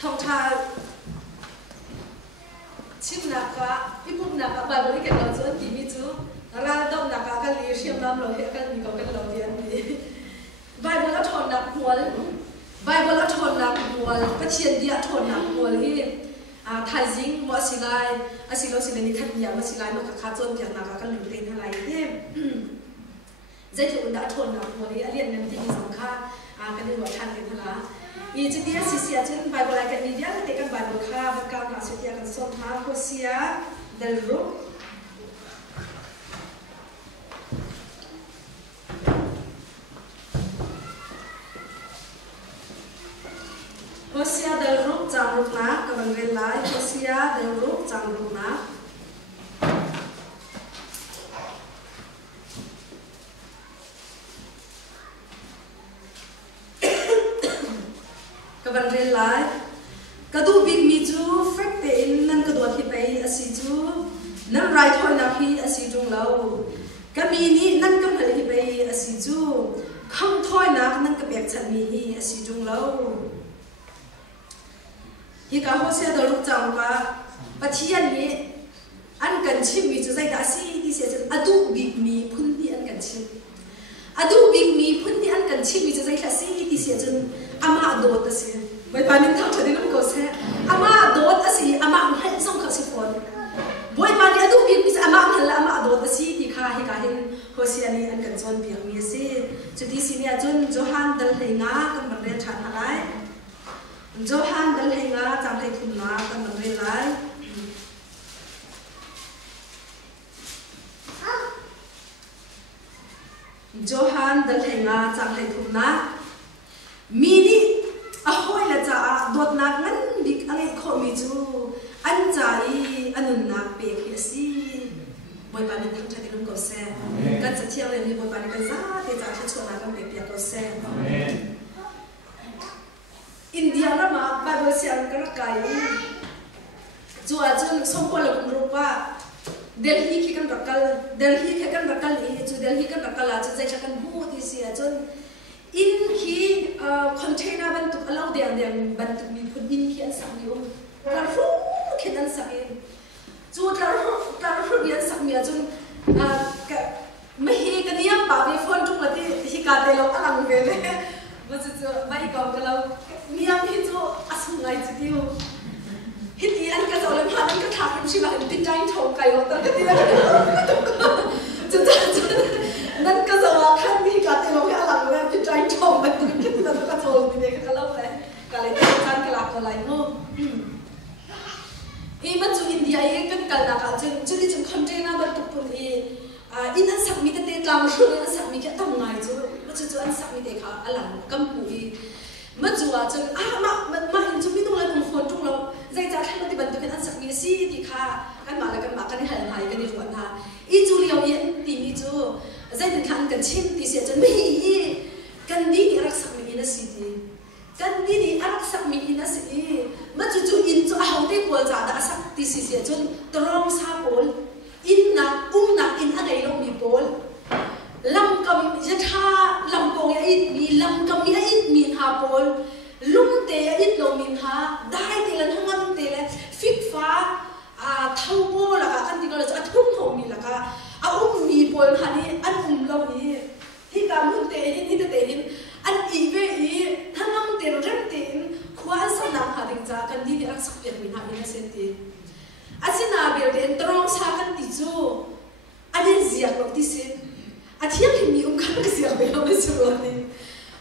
ทองชาชิมนักกะอีปุ่นนักกะบางคนเก็บเราจนที่มีจูเราต้องนักกะกันลีเชียมน้ำเราเห็นกันมีเขากันเราเรียนดีใบบนละทนนักหัวใบบนละทนนักหัวก็เชียนเดียทนนักหัวที่ไทยจิงมัวสิไลอาศิโลสิเลนิขัดยามัวสิไลมันขาดจนอย่างนักกันหลุดเรียนอะไรที่ใจถูกด่าทนนักหัวที่เรียนในที่มีสำคัญกันในหัวทันเป็นพละอีจุดนี้สิเสียจนใบบนอะไรกันนี่เดียวแต่กันใบบนข้ามันการหาสุดยากันส่งหาโคเซียเดลรุHosea del Rup jam rup na kaban ren lai Hosea del Rup jam rup na kaban ren lai kadu big mi chu fek te in nan kadu hi pai asi chu nan right hoi na hi asi jung lo kami ni nan kam hal hi pai asi chu kham thoi na nan ka bek chan mi hi asi jung lo hi ka Hosea del Rup jam ka pathian ni an kan chim mi chu zai da si ti se chen adu big mi phun ni an kan chim adu big mi phun ni an kan chim mi chu zai la si ti se chen ama do ta se bai panin thak thadin ko se ama do ta si ama hai song kha si phone boy pani adu big mi ama hal ama do ta si ti kha hi ka hin Hosea ni an kan chon biak mi se chu ti si ni a chun Johan dal hei nga kan ban re than halai Johan dal hei nga cham hei thum na kan ban re lai Johan dal hei nga cham hei thum na mi ni a hoi la cha dot na ngan dik angai kho mi chu an chai anun na pe khi si boy pa ni thang thadi lum ko se kan cha chiang le ni boy pa ni kan za te cha cha chona kan pe pia ko se amen India rama Bible siang kan kai chu a chun som ko la rupa Delhi ki kan rakal ni chu Delhi kan rakal a chu zai cha kan bu ti si a chun in ki container ban tu allow dia ban tu mi phun in ki an sam ni la ru ki an sam in chu la ru ni an sam mi a chun ka ma hi ka niam ba bi phone tu ma ti hi ka te lo alang ve le ma chu mai ka lo niam hi chu asungai chu ti hit an ka zo le ma an ka thak rim shi ba tin dai thong kai lo ta ka ti la chu nan ka zo khan ni ka te lo ka lang le tin dai thong ba tu ki ta ka zo ni ne ka lo le ka le chan ka la ko lai mo e ma chu India ye kan kal na ka chu ni chu container ba tu pun e in an sak mi te tlang shu an sak mi ka tam ngai chu ma chu an sak mi te kha alang kam pu e ma chu a chu ma in chu mi tu la tu phone tu lo zai cha khan ti ban tu kan an sak mi si ti kha kan ma kan hal hai kan ni ruan ha i chu liao yen ti mi chu zai tin khan kan chim ti se chan mi kan ni rak sak mi na si ti kan ni rak sak mi na si ma chu in chu a hau te ko cha da sak ti si se chun trong sa pol in na in a nei lo mi pol lam kam je tha lam pong ya it mi lam kam ya it mi ha pol lum te ya it lo min ha dai te lan hangam te le fit fa thau po la ka kan ti ko la thum ho mi la ka a mi pol ha ni an lo ni hi ka mun te ni te ni an i ve i hangam te ran te khwa sa na ha ding cha kan ni ak sak pe mi ha ni se ti asina be te trong sa kan ti chu anin ziak lo ti se athiam hi mi kan ka ziak be lo se ro ni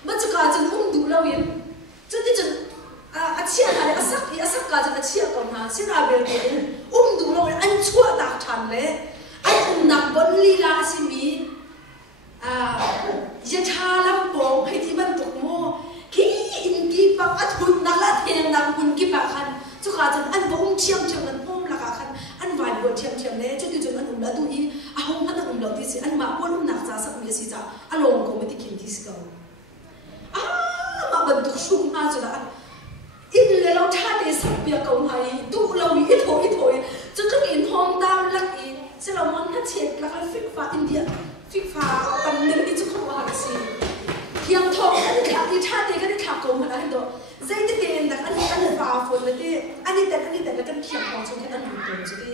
ma chu ka chun du lo yin chu ti chun achia ha asak ka chun achia ko na sina be te du lo an chua ta than le an nak bon li la si mi ya tha lam pong hai ti ban tuk mo ki in ki pa athun na la theng na kun ki pa khan chu ka chun an bong chiam an pom la ka khan an vai bo chiam le chu ti chun an la du i a hong na lo ti si an ma pon nak cha sak mi si cha along ko mi ti kin ti si ka ma ban tuk shum ha chu la in le lo tha te sak pia ko hai du lo mi i thoi chu chu in hong tam lak i se lo mon na chek la ka fik fa India fik fa tam ne ni chu ko ha si hiang thong an kha ti tha te ka ni kha ko ma na do zai te te ndak an va phone là đi anh ấy tên là cái thiệpของ trong cái anh hùng tuần chứ đi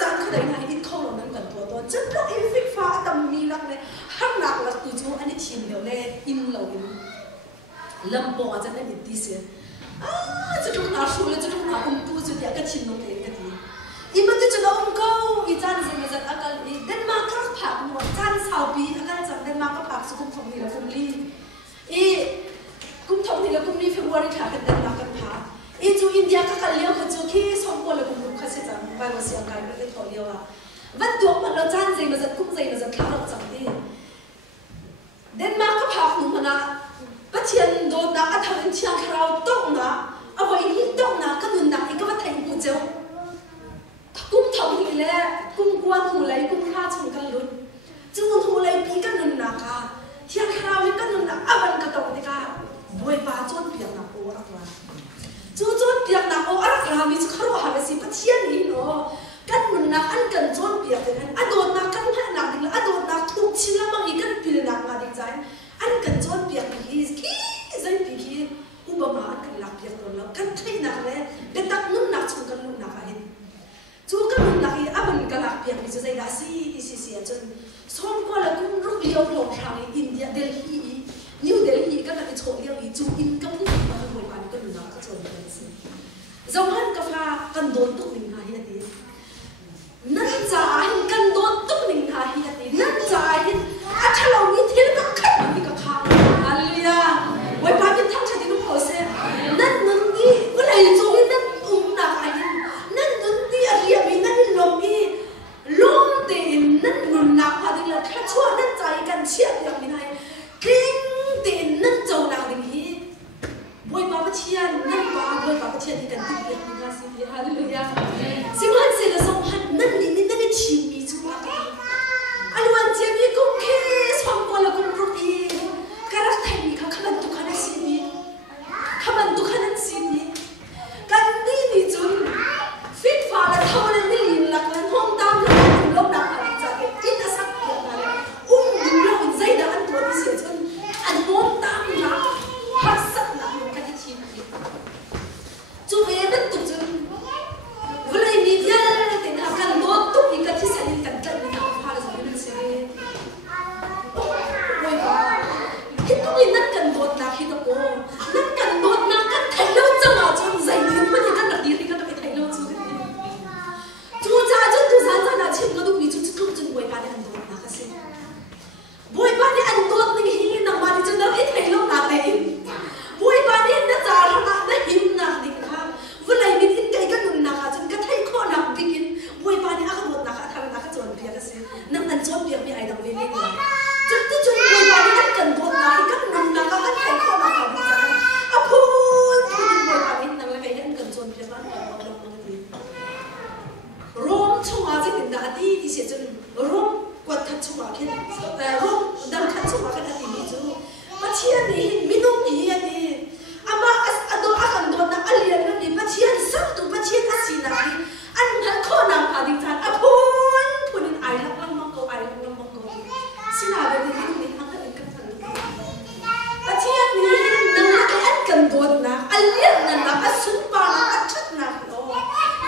dànเขาได้ไงอินเข้าหลังนั้นกันตัวจะต้องอินฟิกฟ้าตำมีรักเลยหักหนักละตัวจูอันนี้ทีมเดียวเลยอินเราอินลำบากจะนั่นอินดีเสียจะต้องหาชูเลยจะต้องหาคุณผู้สุดอยากจะทีมน้องเองกันดีอีมันจะน้องเขาอีจานเซนจะอาการอีเดนมาร์กก็ผักหมดจานสาวปีอาการจากเดนมาร์กก็ผักสุขุมทองนี่ละกุมลีอีกุมทองนี่ละกุมลีเฟบรุรีค่ะกันเดนมาร์กกันผักอีจูอินเดียก็กันเลี้ยวคือจูที่สองคนละกุมลุกข้าศึกจังไปว่าเสียงกันไม่ได้ถอยเลี้ยวอ่ะวันตัวมันเราจานเซนมาจะกุมเซนมาจะข้าวเราจังดีเดนมาร์กก็ผักหนุ่มนะปัจเจียนโดนนะอัฐินเชียงคราวต้องนะเอาไว้หินต้องนะก็นุนนะอีกก็ว่าไทยกูเจ้ากุมทองนี่แหละกุมกวนหูไหลกุมข้าชงกันลุ้นจึงหูไหลปีกันนุนนะค่ะเชียงคราวกันนุนนะวันก็ต้องนี่ค่ะบวยปลาจนเปียกหนักโอ้รักว่าจนเปียกหนักโอ้รักรามีจะครวหาไปสิปัจเจียนนี่เนาะกันนุนนะอันกันจนเปียกเลยอันโดนนักกันให้หนักดิละอันโดนนักทุกชิ้นละบางอีกันปีหนักมาดิใจอันกันจนเปียกพี่ขี้ใจพี่ขี้อุบมาอันกันหลักเปียกตัวแล้วกันไทยหนักเลยเป็นตักนุ่นหนักชงกันนุ่นหนักอะไรจูกันนุ่นหนักอีอันกันหลักเปียกมีจะใจได้สิอีสิเสียจนส่วนก็แล้วกุมรูปเดียวลงทางอินเดียเดลีนิวเดลีก็เลยโฉบเดียวอีจูอินกับนุ่นมาขโมยไปก็นุ่นหนักก็โฉบกันสิจงหันกับฟ้ากันโดนตุกหนึ่งหายดีนั่นจ่ายกันโดนตุกหนึ่งหายดีนั่นจ่ายอาถ้าเรามีเทียนก็ขัดมีกับข้าวอะไรอ่ะไว้พาเป็นทั้งชาตินุโพเซนั่นนั่นนี่เมื่อไหร่จูอินนั่นอุ้มหนักอะไรนั่นนั่นนี่อะไรมีนั่นลมอีลมเด่นนั่นนุ่นหนักพอดีละแค่ชั่วนั่นใจกันเชียบอย่างนี้ไงกริ้งเด่นนั่นเจ้าหนักอย่างนี้บวยปาปเชียนนั่นปาบวยปาปเชียนที่กันติดเรื่องนี้นะสิฮาเลลูยาสิวันเสร็จสองพันนั่นนี่นั่นนี่ชีมีจุกอันวันเจียมีกุ้งเคสฟังคนละกุ้งรูปีการักไทยมีเขาขมันตุกานันสิมีขมันตุกานันสิมีกันนี่นี่จุนฟิตฟ้าและเท่านั้นนี่ลินหลักนั้นห้องตามหลักลบดักอะไรจากอินทสักเดียวกันดูเราอินใจดังอันตัวที่เสียจนอันโน้มตามหลักพักสักหลักลงกันที่ชีวิตจูเอนั่นตุจุนเวลามีเดียติดหากันโน้ตตุอีกที่สันนิษฐานกันในทางพาราสมินเซเรโอ้ยว่าฮิตตุอีนั่นกันโดดนักฮิตตุโกนั่นกันโดดนักกันไทยเราจะมาจนใจดินมันยังกันหนักดีที่กันไปไทยเราจูกันจูจ้าจนจูสานจ้าหน้าเชื่อมก็ดูมีจุดจุดจนบวยปานอันโดดนักกันสิบวยปานอันโดดนี่หินนักมาดิจนเราไทยเราหนักเลยบวยปานนี่น่าจะรักน่าหิมหนักดิค่ะเวลามีอินใจกันหนุนนักจนกันไทยข้อนักบิกินบวยปานนี่อาโดดนักทางนักจนเพียงกันสินั่งอันจนเพียงมีไอ้ดำเวนี่เลยจนบวยปานนี่กันกันโดดนักกันหนุนนักกันไทยข้อนักดิจ้าอะพูดบวยปานนี่นั่งแล้วก็ยังกันจนเพียงกันร้องช่วงอาจจะเป็นดาดีที่เสียจนร้องกวาดขัดช่วงอาแค่ร้องดังขัดช่วงอาแค่นาทีนี้จูปัจเจียนนี่มินุ่มนี่อันนี้อามาอันโดอากันโดนนักอเลียนนี่ปัจเจียนสักตัวปัจเจียนอาศีนานี่อันนั้นข้อนักพาดิจานอะพูนไอรักลังมังโกไอรักลังมังโกสินาเบนี่นี่ทั้งนั้นกันทั้งปัจเจียนนี่นั่งอันกันโดนนักอเลียนนั่นนักสุนปานักชัดนักโอ้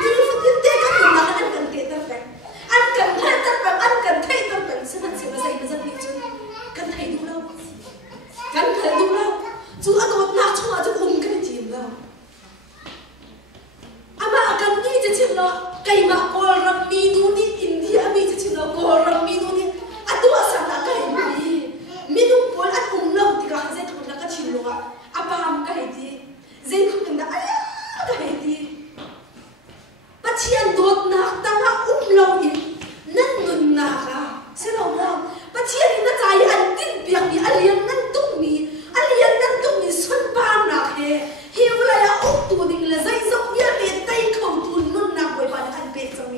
นี่ฝึกเตะกันอยู่นักอันกันเตะตั้งแต่อันกันแค่ตั้งแต่อันกันไทยตั้งแต่สนั่นเสียมาใส่มาจะมีจุดกันไทยดูแล้วกันไทยดูแล้วจูอโดดนักช่วงอาจจะอุ้มกันจีมแล้วอามากันนี่จะชิมแล้วไก่มากอรับมีดูนี่อินเดียมีจะชิมแล้วกอรับมีดูนี่อันตัวสัตว์อะไรมีดูบอลอันอุ้มแล้วที่ก็ให้เจ้าคนนั้นก็ชิมแล้วอาปามก็ให้ดีเจ้าคนนั้นอะไรก็ให้ดีปัจเจียนโดดนักตั้งแต่อุ้มเราอีกนั่นนุนนักอ่ะใช่หรอว่าปัจเจียนนี่น่าใจอันติดเบียงนี่อเลียนนั่นตุ้งมีอเลียนนั่นตุ้งมีส่วนบ้านนักเฮหิวเลยอ่ะอุ้มตัวดิ่งเลยใจส่งเบี้ยเบี้ยใจเขาตุนนุ่นนักไว้บ้านอันเบ็ดจะมี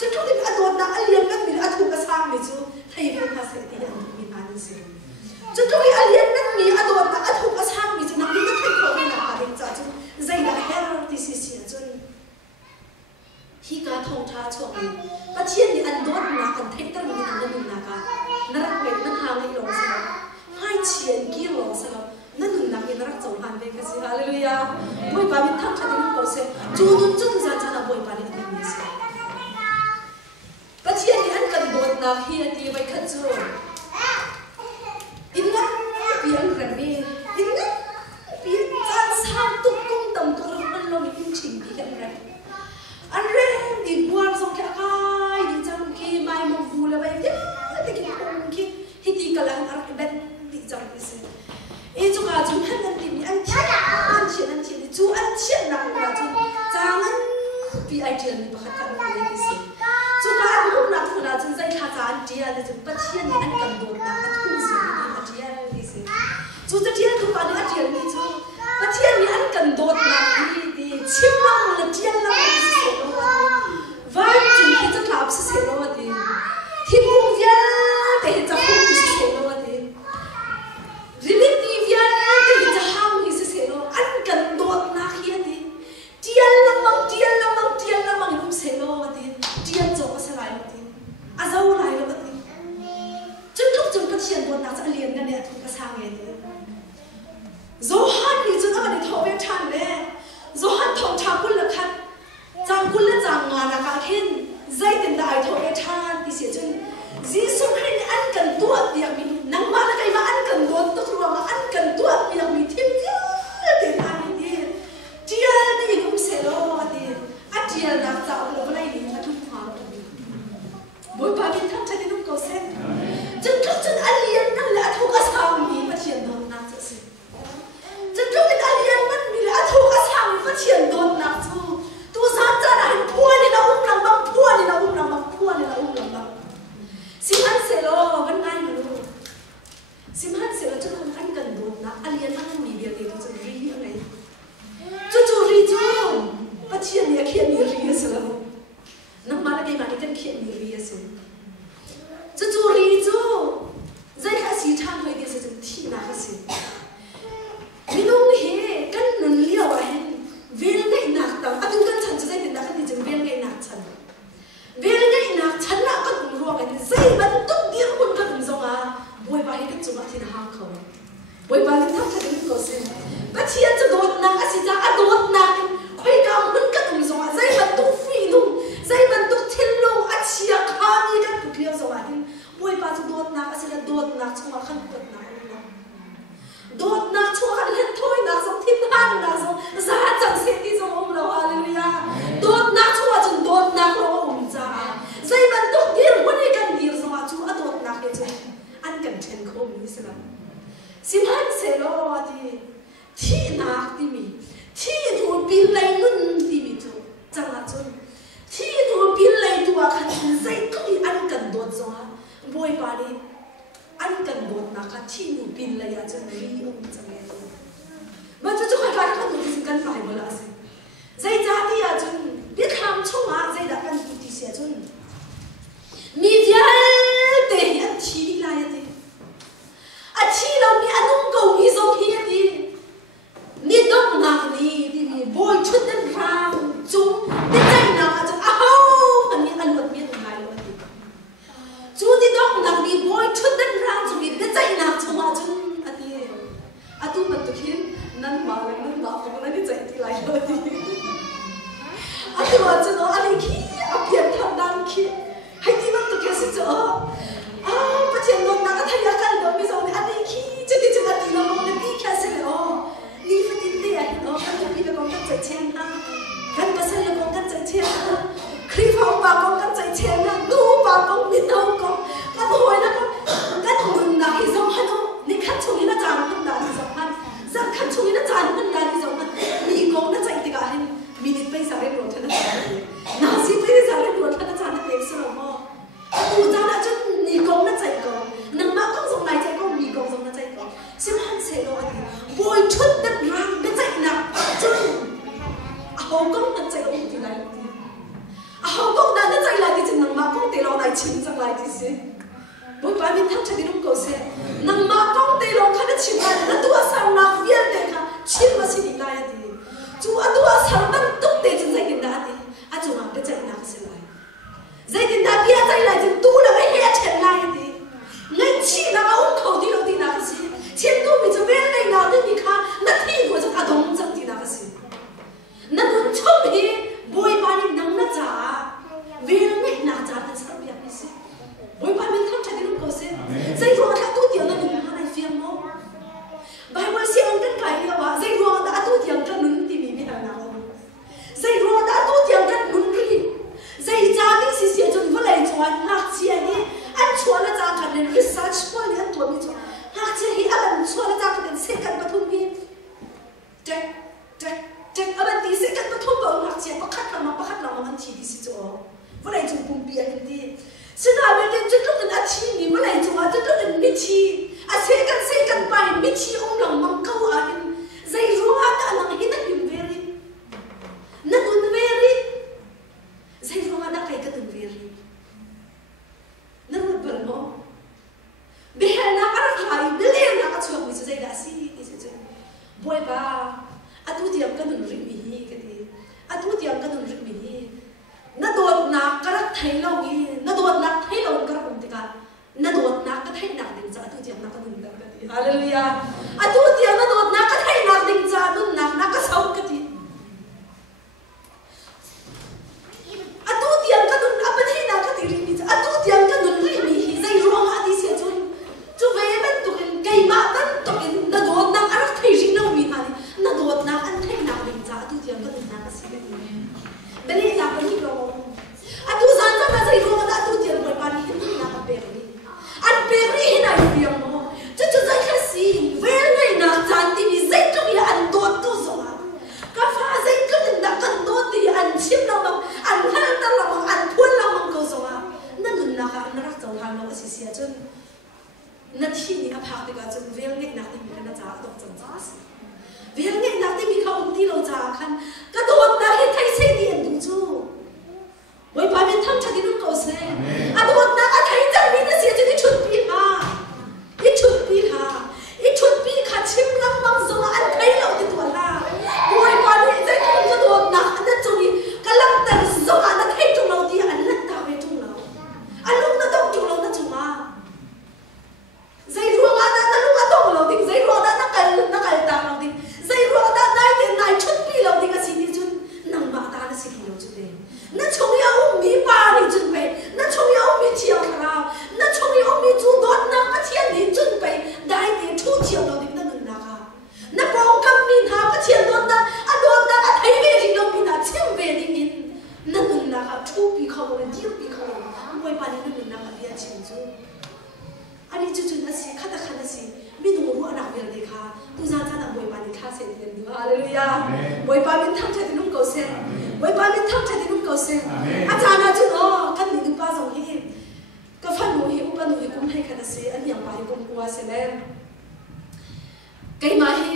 จะทุกที่อดนักอเลียนกันมีอทุกกระซังมีจูไทยเรียนภาษาที่ยังมีมาดิสิจะทุกที่อเลียนนั้นมีอดนักอทุกกระซังมีจูนักนี้ก็ไทยคนไม่นักอะไรจ้าจูใจนักเฮลที่เสียจนที่การท่องท่าช่วงนี้ประเทศนี้อันโดนนักอันไทยตั้งมีอันนั้นมีนักนรักเวทนั่นหางให้ลงสิให้เชียนกี่ลงสินั่นหนึ่งนักยังรักจงหันไปกันสิฮาเลลูยาบอยปาบินทั้งชาตินี้ก็เสียจูดุจุดจานจานบอยปาบินทั้งนี้สิประเทศนี้อันกันโดนนักเฮียดีไปขัดจูอินนักเปลี่ยนกันมีอินนักเปลี่ยนจานสามตุกกุ้งต่ำตัวเรามันลงอินชิงดีกันเลยอันแรกดีบัวส่งแค่ใครดีจังกี้ไม่มองฟูเลยไปเยอะแต่กี้ผมคิดที่ดีกันแล้วอันเป็นดีจังที่สุดไอ้จุกอาจจะไม่นั่นดีมีอันเชี่ยจูอันเชี่ยนักว่าจูจางอันปีไอเดียมีประคับกันเลยที่สุดจุกอาอันรุ่นนักคนอาจจะใจท่าจานเดียแต่จูปัจเจียนอันกันโดนนักทุ่งเสียดีปัจเจียนที่สุดจูจะเจียนทุกวันนี้อันเจียนนี่จูปัจเจียนนี่อันกันโดนนักดีชิมลังละเจียนลังที่สุดวันจุที่จะกลับสุดเสียแล้วดีที่มุ่งยาแต่จะพุ่งที่สุดเสียแล้วดีริมิตีวิญญาณที่จะห้ามที่สุดเสียแล้วอันกันโดนนักเฮียดีเจียนละมังนุ่มเสียแล้วดีเจียนโจก็สลายแล้วดีอาซาอุไรแล้วดีจนทุกจนก็เชียนโดนนักจะเลียนกันเนี่ยทุกกระชังเลยดีโซฮันนี่จนอะไรที่ทอเวทันเลยโซฮันทองชากุลละคัดจางกุลละจางงานนักการเข็นใจเต็มได้ทอเวทันที่เสียจนจีสุขให้อันกันตัวเดียวมีนังมาแล้วใครมาอันกันโดนตัวมาอันกันตัวเดียวมีทิมเยอะเต็มอันนี้เจียนี่ยังไม่เสร็จแล้วดีอันเจียนักจะเอาอะไรนี่มาทุกความบอยปาบินทั้งชาตินุ่งเกษตรจนทุกจนอันเลียนนั่นแหละทุกกระสังมีมาเชียนโดนนักจะสิจนทุกอันเลียนมันมีแล้วทุกกระสังมาเชียนโดนนักจูตัวสารจะได้พัวนี่นะอุ้มหลังบังพัวนี่นะอุ้มหลังบังพัวนี่นะอุ้มหลังบังสิมันเสร็จแล้วมันง่ายมาลูกสิมันเสร็จแล้วจะคงอันกันโดนนะอันเลียนมันมีเดียวเดียวจะรีอะไรจู่รีจู่ปัจเจียนเนี่ยเขียนมีรีสิแล้วน้ำมันอะไรมาที่กันเขียนมีรีสิจู่รีจู่ใจข้าสีทางเลยเดี๋ยวจะที่น่าสิมีน้องเฮกันนั่นเลี้ยวไอ้เวลไงหนักต่างอันนั้นกันฉันจะได้ติดตามกันที่จะเวลไงหนักฉันเวลไงหนักฉันน่ะก็ต้องรู้กันใจมันต้องเดียวคนกันส่งอ่ะบอยไปให้กันจุดที่ห้างเขาบอยไปที่ทักทายกันก็เสียก็เชียร์จะโดนนักอาศิจาโดนนักคุยกันมันก็ต้องส่งอ่ะใจมันต้องฟีนุ่มใจมันต้องเทลลงอาเชียร์ข้ามีกันทุกเรื่องส่งอ่ะที่บอยไปจะโดนนักอาศิจาโดนนักช่วงขั้นเปิดนักโดนนักช่วงขั้นเล่นถ้วยนักส่งทิ้งห้างนักส่งสาจังเสียที่ส่งองเราฮาเลลูยาโดนนักช่วงจนโดนนักเราองจ้าใจมันต้องเดียววันนี้กันเดียวสมาชูอโดนนักเองอันกันเชนโคมิสลามสิมันเสโลดีที่นักที่มีที่ถูกบินเลยนุ่นที่มีจูจังหวะจนที่ถูกบินเลยตัวขันใจก็มีอันกันโดนจ้าบอยปาดีอันกันโดนนักที่ถูกบินเลยอาจจะรีองจังเลยมันจะจุกให้การกันดูสิ่งกันไปเวลาสิใจจ้าที่อาจจะเดี๋ยวทำช่วงมาใจดักกันดูที่เสียจนมีเดียเตะอันที่ดีลายดีอันที่เรามีอันนุ่งเก่ามีทรงเฮียดีนี่ต้องนักนี่ดีมีบอยชุดนั้นรางจุ้งนี่ใจนักอาจจะอ้าวอันนี้อันหมดมีตรงไหนวะดีจูที่ต้องนักนี่บอยชุดนั้นรางจุ้งนี่ใจนักจุ้งอาจจะอันนี้อันตู้มันตุกินนั่นมาเลยนั่นมาเพราะนั่นนี่ใจที่ไรวะดีอันที่ว่าจะโน้อันนี้ขี้อับเปลี่ยนทางด้านขี้ให้ที่มันตุกแค่สิเจอประเทศโน้นนักทายากันโดนมีสองอันนี้ขี้จะที่จะอันนี้เราโน้นนี่แค่สิเลยนี่ฟังดินเดียเนาะกันจะพี่เป็นคนกันใจเช่นนะกันภาษาละคนกันใจเช่นนะคลิปเอาปากคนกันใจเช่นนะดูปากคนมีน้องคนกันหอยนะกันหุ่นนักที่สองพันนี่ขั้นช่วงนี้น่าจะมันนานที่สองพันสักขั้นช่วงนี้น่าจะมันนานที่สองพันมีกองน่าจะติดกันมีนิดไปสายรถท่านอาจารย์น่าสิไปสายรถท่านอาจารย์เด็กสลมกูจ้าน่าจะมีกองน่าใจกองนังมากองส่งไหนใจกองมีกองส่งน่าใจกองสิบห้าเซโลอันนี้บอยชุดนักรังน่าใจหนักจนเอากองน่าใจอุ่นที่ไหนเอากองน่าใจไหลที่ มิชีองหลังมังเกาอันใจรัวแต่หลังหินหิมเวรีนั่นอุ่นเวรีใจรัวแต่ใครก็อุ่นเวรีนั่นมันเป็นโมเบลนักอะไรเบลนักก็ช่วยมิจะใจได้สิที่จะบ่อยบ้าอันทุติยมก็นุ่นริมีฮีกันดีอันทุติยมก็นุ่นริมีฮีนั่นโดนนักกระไทยเราอีนั่นโดนนักไทยเรากระปุ่มติกันนั่นโดนนักก็ไทยนักดิ่งจ้าอันทุติยมนักก็นุ่นกันดีฮาเลลูยาอันทุติยมนั่นโดนนักก็ไทยนักดิ่งจ้านุ่นนักก็เศร้ากันดีอันทุติยมก็นุ่นอันเป็นไทยนักก็ดีริมีจ้าอันทุติยมก็นุ่นริมีฮีใจร้องอันที่เสียจุนจุเวมันตุกินไก่บ้านนั่นตุกินนั่นโดนนักอะไรไทยริเรามีอะไรนั่นโดนนักอันไทยนักดิ่งจ้าอันทุติยมก็นุ่นนักก็เสียกันดีเบลนักเป็นที่เราอันทุสันจะมาใจร้องอันทุติยมบ่อยปานนี้นั่นนักเบรีอันเบรีให้นายเบียงโมจะใจแค่สิเวลไงนักจันที่มีใจตรงนี้อันโดนตัวสวะก็ฟ้าใจก็เป็นนักกันโดนที่อันชิมเราบังอันห้างตเราบังอันทวนเราบังก็สวะนั่นนุ่นนักอันรักจังหันเราสิเสียจนนาทีนี้อภัยกันจนเวลไงนักที่มีกันจ้าตกจังจ้าสิเวลไงนักที่มีเขาอุ้มที่เราจ้าคันก็โดนนักให้ไทยเสียดีอันดูจูไว้พาเป็นทั้งชาตินุ่งก็เสียอันโดนนักอันไทยจังมีแต่เสียจนที่ชุดปีหาอีชุดปีหาอีชุดปีขาชิมลำบากสวะอันไทยเราที่ตัวละไว้พาเนี่ยใจคนจะโดนนักอันนั้นจุยกำลังแต่สวะอันไทยจุเราที่อันนั้นตาไปจุเราอันลูกนั่นต้องจุเรานั่นจุมาใจรัวนั่นลูกนั่นต้องเราดิ้งใจรัวนั่นนักการตามเราดิ้งใจรัวนั่นได้เดินนายชุดปีเราดิ้งก็สิ่งที่จุนนั่งบ้าตาเนี่ยสิ่งที่เราจุดเองนั่นชงยาวมีบ้านี่จุนไปนั่นชงยาวมีเที่ยวคราวนั่นชงยาวมีจูดอนนั่งก็เที่ยวนี่จุนไปได้เดินทู่เที่ยวเราดิ้งนั่นนะคะนั่นปองกำมีหาก็เที่ยวโดนนั่นอันโดนนั่นอันไทยเวทีเรามีน่ะเที่ยวเวทีมินนั่นนะคะทู่ปีเขาเลยเที่ยวปีเขาเลยมวยปานี่นั่นนะคะเรียนชิงจูอันนี้จุดๆนั่นสิขัดขันนั่นสิไม่ดูรู้อันดับเดียวเลยค่ะตุจาจานะมวยปานี่ข้าเสร็จเรียนดูฮาเลลูยามวยปานี่ทำใจที่นุ่มเก่าเสียมวยปานี่ทำใจที่นุ่มเก่าเสียอาจารย์นะจุดอ๋อกันนี่ดูป้าส่งให้ก็ฟันหนูหิวกันหนูหิวกุ้งให้กันนั่นสิอันยังไปกุ้งกัวเสร็จแล้วไก่มาให้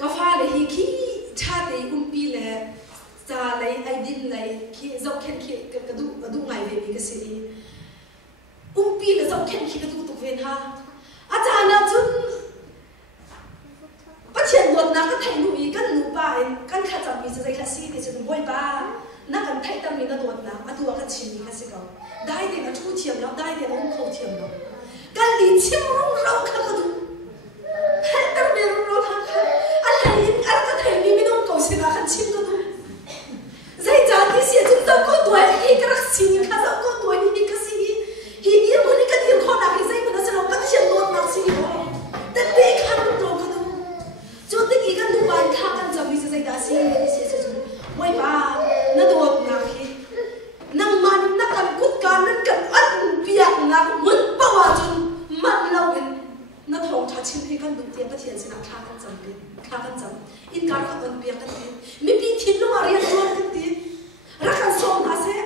ก็ฟ้าเลยขี้ชาติอุ้มปีเลยจะเลยไอ้ดินเลยขี้จบแค่ขี้กระดูไงเวมีก็สิอุ้มปีเลยจบแค่ขี้กระดูตุกเวนฮะอาจารย์นะจุนป้าเชียนบนนักก็ไทยหนุ่ยกันหนูไปกันข้าจำมีจะใจคลาสสิกจะดูบ่อยบ้านักกันไทยตั้งมีนักโดนนะมาตัวกันชิมมีคลาสสิกได้เดี๋ยวทู่เทียมแล้วได้เดี๋ยวอุ้มเขาเทียมแล้วกันลีชิมรุ่งเราข้าก็ดูแค่ตั้งมีรุ่งเราทางข้าอะไรก็ไทยมีไม่ต้องเก่าเสียนะกันชิมก็ดูใจจ่าที่เสียจนต้องก็ตัวอีกรักสิ่งข้าต้องก็ตัวนี้ก็สิฮีนี่มันนี่ก็เดียวคนอะไรใจมันจะเราก็เชียนโดนนักสิแต่เด็กข้าต้องตัวก็ดูจุดที่กันดูบ้านข้ากันจะมีใจด่าสิเสียจนไว้บ้านั่นโดนนักฮีนั่งมันนักการกุดการนั่นกันอันเปียกนักมันป่าวจนมันเราเป็นนักทองชาชิมให้กันดูเตียงก็เทียนสินะข้ากันจำเป็นข้ากันจำอินการขับมันเปียกกันดีไม่ปีทิ้งลงมาเรียนตัวกันดีรักกันส่งนะเซ่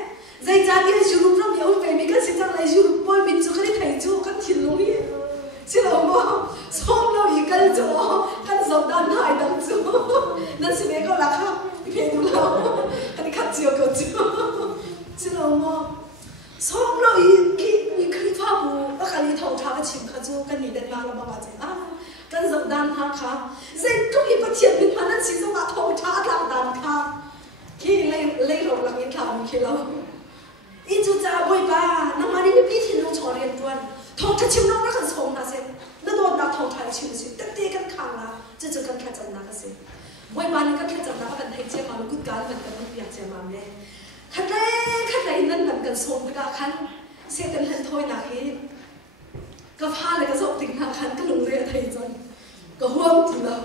ใจจ่าที่จูรุปเราเนี่ยอุ้ยมีกันสิจังเลยจูรุปบอลมินจูกันที่ไทยจูกันทิ้งลงนี่สิเราบอกส่งเราอีกกันจูกันส่งด้านไทยดังจูนั่นสิเมก็รักค่ะเพียงเรากันที่ขัดเจียวก็จูสิเราบอกส่งเราอีกมีคลิปภาพบูแล้วกันที่ทองท้ากันชิมข้าจูกันนี่เด็ดมาเราบอกว่ากันส่งด้านฮะค่ะเส้นทุกอีกประเทศเป็นพันนั้นสิสมาทองท้าหลังด้านค่ะที่เล่หลงหลังยินข่าวมีเราอีจูจ่าบ่อยบ้าน้ำมันนี่ไม่พี่ที่น้องชอเรียนด้วยทองทัชชิมน้องรักกันส่งนะเส้นนั่นโดนนักทองไทยชิมสิแต่เตะกันขังละจะเจอกันแค่จำนักเส้นบ่อยบ้านี่ก็แค่จำนักกันไทยเจ้ามาลุกการกันกันไม่อยากเจ้ามาเนี่ยขัดเลยนั่นกันส่งไปกับขันเสียกันเห็นถ้อยนักเองก็พาเลยก็ส่งถึงทางขันก็ลงเรือไทยจนก็ห่วงถึงเรา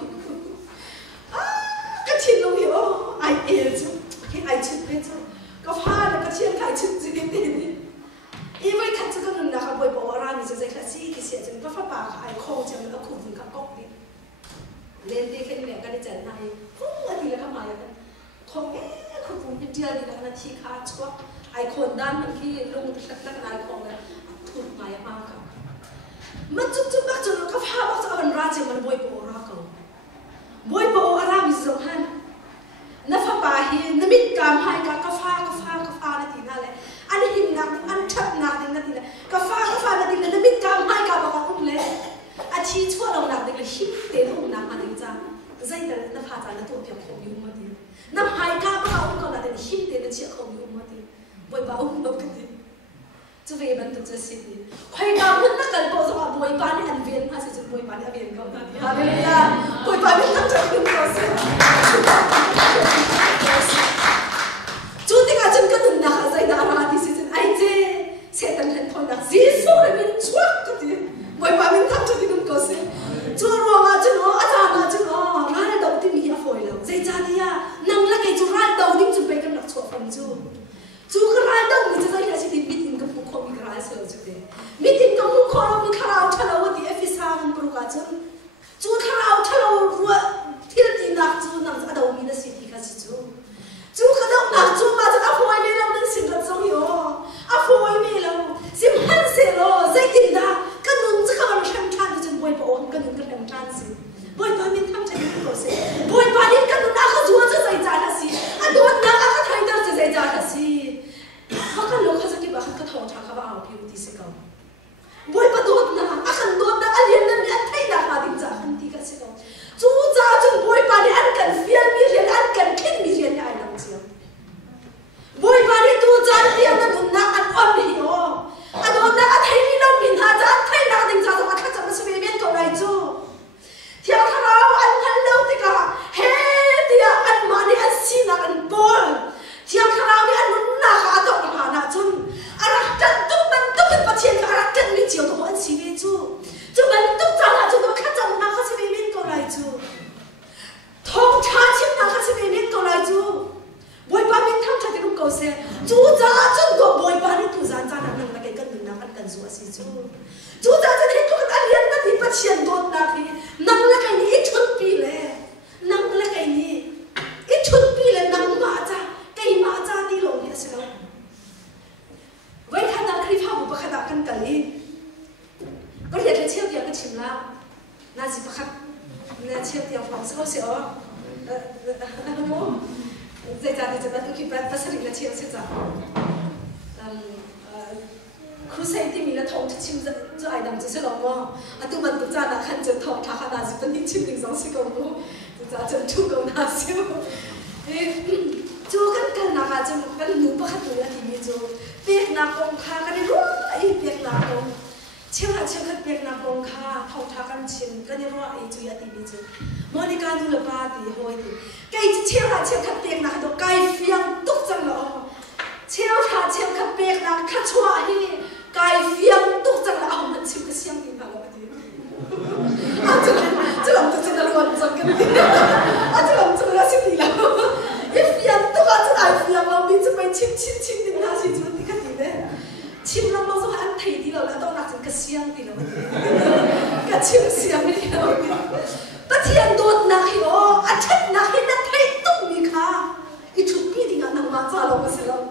ก็ชิมลงอยู่ไอเอจูที่ไอชิมเลยจูก็พาเลยก็เชียงไทยชิมจีนนี่อีไว้ขัดจะก็นึงนะคะบ่อยบอกว่าร้านนี้จะใจคลาสสิกที่เสียจนก็ฟ้าป่าขายโคงจะมันก็ขุดถึงกับก๊อกดิเล่นได้แค่นี้กันได้ใจในพุ่งอาทิตย์ละขมายกันคงขุดถึงเดียวนี่นาทีขาดชัวไอคนด้านมันที่ลงตั้งนานคงเลยถูกหมายมากค่ะมันจุ๊บๆมากจนก็พาว่าจะเอา มันบอยปอรักเขาบอยปออารามิสงหันนับป่าฮีนมิดกามหายกาฟ้านาทีนั่นแหละอันนี้หิมนักอันชัดนักนาทีนั่นกาฟ้านาทีนั่นมิดกามหายกาบอกว่าอุ้มเลยอาชีพชั่วเราหนักเด็กเลยหิมเตะอุ้มนักอันนี้จ้าใจแต่นับพาจานับตัวเพียงของยุ่งมาดีนับหายกาบอกว่าอุ้มเขาหนักเด็กหิมเตะนับเชี่ยของยุ่งมาดีบอยป้าอุ้มนับกันดีจะไปบันทึกจะสิ่งนี้ใครกาพุ่งนักกันโปรสว่าบอยป้านี่อันเวียนมาสิจุดบอยป้านี่อันเวียนเขาหน้าที่ฮาเลลูยาบอยป้านี่ตั้งใจขึ้นโปรเซสจูติกาจนกันนักใจดาราที่สิ่งไอเจเสตันเห็นทอยนักซีสูงเลยมินชวกก็ดีบอยป้ามินตั้งใจขึ้นโปรเซสจูรัวมาจูอาจารย์มาจูร้านเราที่มีอาฟอยแล้วใจจานี่ะนั่งละกันจูร้านเราดิ้งจูไปกันหลักชวฟังจูกร้านเรามีจะใจละสิมิตินกับผู้คนมีกระไรเสือจูเดมิตินกับผู้คนมีคาราชะลาวที่เอฟิซามันปรุกาจูคาราชะลาวรัวที่เราดีนักจูนั่งจะเอามีนาสิที่กันจูขนมหนักจูมาจากอาฟอยไม่เรานั่งสิบรัตจงโยอาฟอยไม่เราสิบหันเซโลใจติดดากันนุ่งจะเข้ามาแข่งขันจนบอยปอนกันนุ่งกันแข่งขันสิบอยปามินทำใจดีกว่าสิบอยปานิกันนุ่งนักเขาจูจะใจจานสิอันนู้นนักเขาไทยนักจะใจจานสิเขากันลูกเขาจะกินแบบเขาทองทางเขาเอาผิวดีสิเขาบอยปาโดนนักอากันโดนนักอันเรียนนั้นมีอันไทยนักมาดิ้งจากอันที่กันสิเขาจูจ้าจนบอยปานี่อันกันเฟียมีเรียนอันกันคิดมีเรียนได้นักเชียวบอยปานี่จูจ้าเรียนนั้นนักอันอ่อนดีโออันโดนนักอันไทยนี่เราบินหาจ้าไทยนักดิ้งจากจะมาข้าจะมาสมัยเรียนตัวไหนจูเที่ยวคราวอันพันเล่าติกาเฮ้เที่ยวอันมานี่อันซีนักอันบอลเที่ยวคราวนี่อันนุ่นนักอันตกหานะจุนอารักจันตุ้มมันตุ้มเป็นปัจเจียนอารักจันมีเจียวตัวอันซีเวจูมันตุ้มจ้าละจูตัวข้าจะมาข้าสมัยเรียนตัวไหนจูทองชาชิมนักข้าสมัยเรียนตัวไหนจูบอยปามินทำชาติลูกเกษตรจูจ้าจนตัวบอยปานี่ตัวจานจานักนั่งละกันกันหนึ่งนักกันกันสัวสิจูจ้าจะเห็นตัวกันเรียนนั่นที่ปัจเจียนโดนนักนี่นั่งละกันนี่อีชุดปีเลยนั่งละกันนี่อีชุดปีเลยนั่งมาจ้าไก่มาจ้าที่ลงเนี่ยสิเราไว้ขนาดคลิปภาพบุปผากันกันเลยก็เรียนเชี่ยวเดียวก็ชิมละน่าสิปะครับเนี่ยเชี่ยวเดียวฟังเขาเสียวโม่ใจจานจะต้องคิดแบบภาษาอังกฤษเชี่ยวเสียจ้าครูเซนที่มีละทองชิมจะไอ้ดำจะเสียหรอมั้งอ่ะตัวมันตัวจานขันจะทองท่าขนาดสิเป็นที่ชิมหนึ่งสองสิบกว่าโม่จะจะชูกน่าเสียวจูกันนะคะจูกันหนูปะขัดตัวที่มีจูเปียกนักองค่ากันได้รู้ไอ้เปียกนักองเชื่อกันเปียกนักองค่าทองท่ากันชิมกันได้รู้ไอ้จูยาที่มีจูมอนิการดูละบาตีหอยตีไก่เชื่อกันเปียกนักตัวไก่เฟียงตุกจังหรอเชื่อกันเปียกนักขัดชัวร์ฮีไก่เฟียงตุกจังหรอเอามันชิมก็เสียงดีมากเลยทีอาจจะลองตัวจะนรกจังกันดีอาจจะลองตัวละสิบดีแล้วอีเฟียงตุกอาจจะไอเฟียงเราบินจะไปชิมดิ้งน่าสิจุดที่กันดีเลยชิมเราเราจะอันไทยดีเราแล้วต้องนักจังกระเสียงดีแล้วกระชิมเสียงไม่ดีแล้วตะเทียนโดนนักหิโออาเช็ดนักหินักไทยตุ้มมีค่ะอีชุดพี่ดิ้งอันนังมาจ้าเราก็เสียแล้ว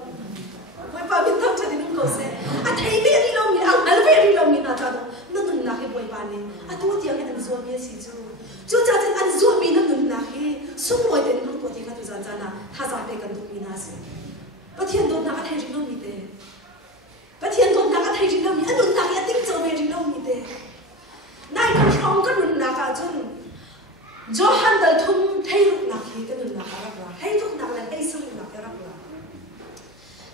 ไม่ป้าบินทำชาตินุ่งโกเซ่อาไทยเวรีเรามีอังเวรีเรามีน่าจ้านั่นนุ่งนักหิบอยบานนี่อาตัวเดียวกันอันซัวมีสิจูจ้าจะอันซัวมีนั่นนุ่งนักหิสุ่มลอยเด่นนุ่งตัวที่เขาตัวจ้านะถ้าจะไปกันตุ้มมีน่าสิปะเทียนโดนนักไทยริโนมีเดปะเทียนโดนนักไทยริโนมีอันนุ่งนักยัดติ้งเจอเวริโนมีเดนายคนร้องกันนุ่งนักอาจุนจอฮันดัลทุ่มให้ลูกนักฮีกันนุ่งนักอะไรบ้างให้ลูกนักอะไรให้สรุปนักอะไรบ้าง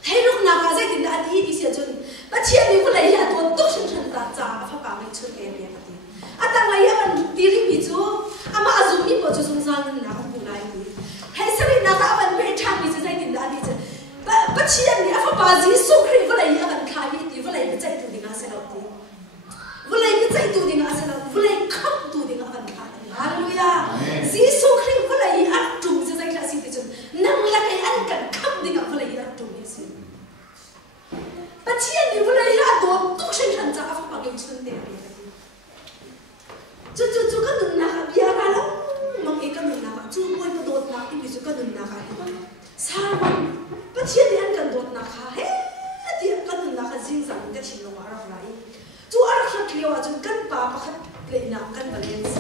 ให้ลูกนักอะไรที่นั่นที่ดิเสียจุนปะเทียนมีคนอะไรอย่างตัวตุ๊กฉันตาจ้าฟ้าป่าไม่ชุดเอเมียกันดีอันต่างอะไรมันตีริบิจูอามาอาจุมีปอจุสงสารนักบุญอะไรดีให้สรินักมันเป็นชาติที่ใจดินอันนี้จะปะเทียนเนี่ยฟ้าป่าจีสุขรีวันอะไรมันขายดีวันอะไรไม่ใจตัวดิ่งอาเซลล์ดีวันอะไรไม่ใจตัวดิ่งอาเซลล์วันอะไรขับตัวดิ่งอามันขายฮาเลลูยาจีสุขรีวันอะไรอัดจุ่มจะใจคลาสสิกจุ่มนั่งละไอ้อันกันขับดิ่งอาวันอะไรอัดจุ่มเนี่ยสิปะเทียนเนี่ยวันอะไรอัดตัวตุ๊กฉันจะฟ้าป่าเก่งชุนเดียวจู่ก็นุ่งนักเบียร์กันแล้วมังเอกก็นุ่งนักจู่บอยก็โดดนักที่มีจู่ก็นุ่งนักสามันปะเทียนเนี่ยกันโดดนักเฮ้เทียนก็นุ่งนักจริงจังก็ชิมลงอะไรจู่อะไรขัดเลี้ยวจู่กันป่าปะขัดเลยนักกันบาเลนส์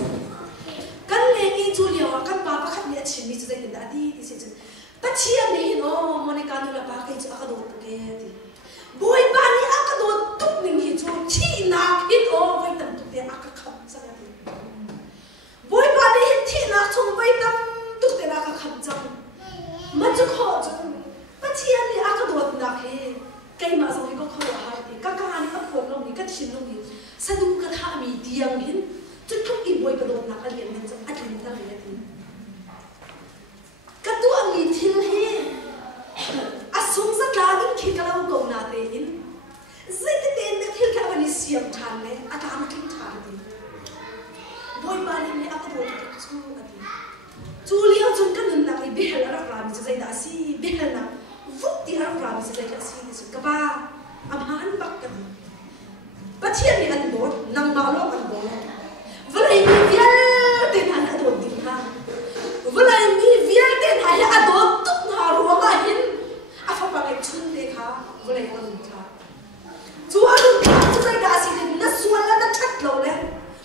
i Julia kan pa pakhat ni achin ni chu zai tin da di ti se chu pathian ni no Monica nu la pa kai chu aka do ke ti boy ba ni aka do tuk ning hi chu chi na hin o vai tam tu te aka kham sa ya ti boy ba ni hin thi na chung vai tam tuk te aka kham chang ma chu kho chu pathian ni aka do na he kai ma zo hi ko kho ha ti ka ka ni ka phot lo ni ka chin lo ni sanu ka tha mi diang hin chu thuk i boy ka do na ka lian men chang atlin ta le ti ka tu ang ni thil he asung sa ka in khi ka lo ko na te in zai te ten me thil ka ni siam than le aka am thil than ti boy ba ni aka do chu ati chu liao chung kan na kai be hel ara ram zai da si be hel na vuk ti ara ram zai ka si ni ka ba am han bak ka pathian ni an do nang ma lo an do vậy mi viết tên hắn đã đồn tiếng ha vậy mi viết tên hắn đã đồn túc hà ruộng à hin à phải bằng cái chân đấy ha vậy anh ha chú anh chú đây đã xin đến nó xuân là nó chắc lâu đấy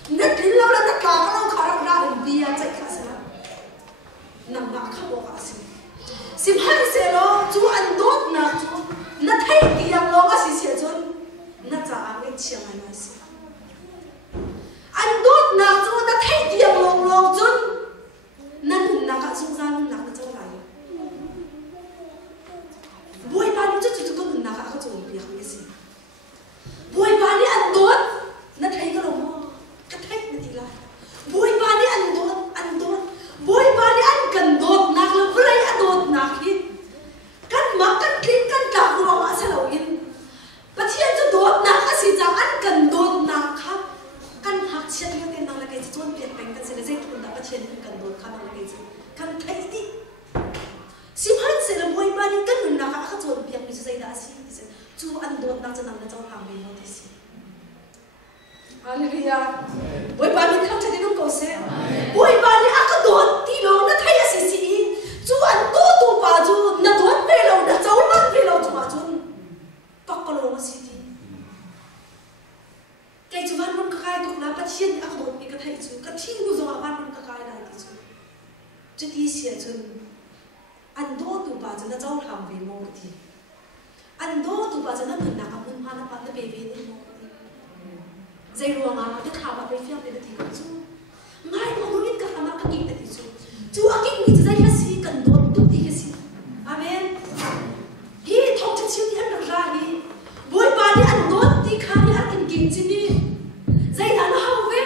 nó kín lâu là nó cả cái lâu khá ra đến bia chạy cả sao nằm ngã khắp bộ cả xin hắn sẽ lo chú anh đốt nè chú nó thấy tiền lo cái gì sẽ chôn nó trả cái chiang này mà xin anh đốt nạc cho ta thấy tiền lòng lòng chân nên nạc cả xung ra nên nạc nó châu lại buổi ba đi chút có nạc cả cái chỗ việc cái gì buổi ba đi anh đốt nó thấy cái lòng cái thấy nó thì lại buổi ba đi anh đốt buổi ba đi anh cần đốt nạc là vừa lấy anh đốt nạc hết cắt mắc cắt clip cắt cả của họ sẽ lâu in và thiên cho đốt nạc cái gì chẳng anh cần đốt nạc khác kan hak chiat le ten nang la kai chuan pian peng kan se le zai tun da pa chen kan do kha nang la kai chu kan thai ti sim han se le boy ba ni kan nun na kha chuan pian mi zai da si chu an do na cha nang na chaw hang me no ti si hallelujah boy ba ni tham cha ni nong ko se boy ba ni aka do ti lo na thai si si chu an do tu pa chu na do pe lo na chaw man pe lo chu ma chu pak ko lo ma si ti cái chú văn môn khai tục là bắt chiên ác đột cái thầy chú cái thiên nu rồi văn môn khai lại thì chú đi xia chú anh đô tụ bà chú nó cháu làm về mô thì anh đô tụ bà chú nó cần nạp môn hoa nó bắt nó về về đi mô dây ruộng à nó khảo bắt về phía bên thì còn chú ngay mà nó biết cả mà cái gì thì chú ác cái gì chú dây cái gì cần đô tụ đi cái gì amen hi thông chân chiếu thì anh được ra đi buổi ba đi anh đô đi khai đi anh kinh kinh chứ đi dây đã nó hao về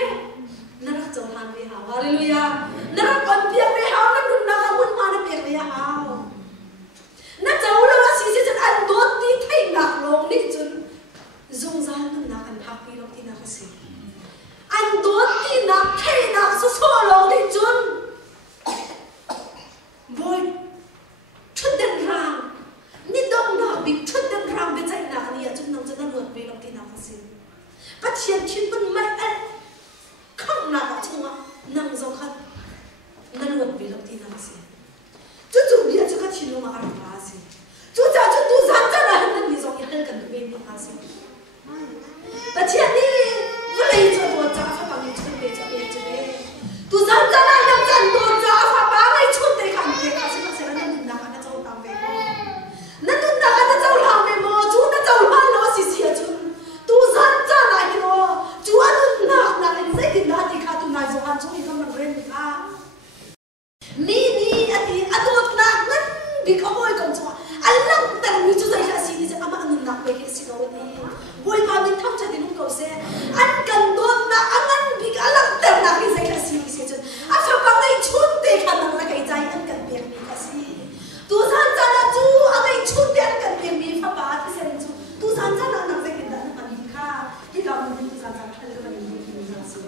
nó rất trâu hàng về hao hallelujah nó rất còn việc về hao nó đừng nào muốn mà nó việc về hao nó trâu là bác sĩ sẽ ăn tốt đi thay nạc lông đi chứ dùng ra nó nạc ăn hạc đi lông thì nạc gì ăn tốt đi nạc thay nạc số số lông đi chứ vui chút đen ràng ni đông nạc bị chút đen ràng bên dây nạc này chứ nông cho nó luộc về lông thì nạc gì bắt chiên chín bên máy ăn không nào có chung á nằm dầu khăn nằm luộc về lông thì nạc gì chú chủ bia cho các chín lông mà ăn phá gì chú cha chú tu dám ra là nằm đi dầu cái hơi cần bên mà phá gì bắt chiên đi vừa lấy cho đồ cha phải bằng những chân về cho về cho về tu dám ra là nằm chân đồ cha phải bán lấy chút để khẳng về cả sẽ là nằm nhìn nào nó châu tao về nó tu nào nó châu làm về mò chú nó châu ăn nó xì xì chú tu dám ra lại cái nó chú ăn nạc nạc anh dễ thì nạc thì khá tu này rồi ăn chú thì không làm quen được à ni anh thì ăn đồ nạc nó bị có môi cầm chú anh lăng tặng như chú dạy là xì thì ama ăn nạc về cái xì đâu đi bôi mà mình thăm cho đến lúc cầu xe ăn cần đồ nạc ăn bị cả lăng tặng nạc cái dạy là xì thì chú à phải bằng cái chút để khả năng là cái dạy ăn cần việc bị cả xì tu dám ra là chú ăn cái chút để ăn cần việc bị phải bà thì xem chú tu dám ra là nạc dạy cái đó mà đi khá thì làm mình tu dám ra hay là mình đi ra xì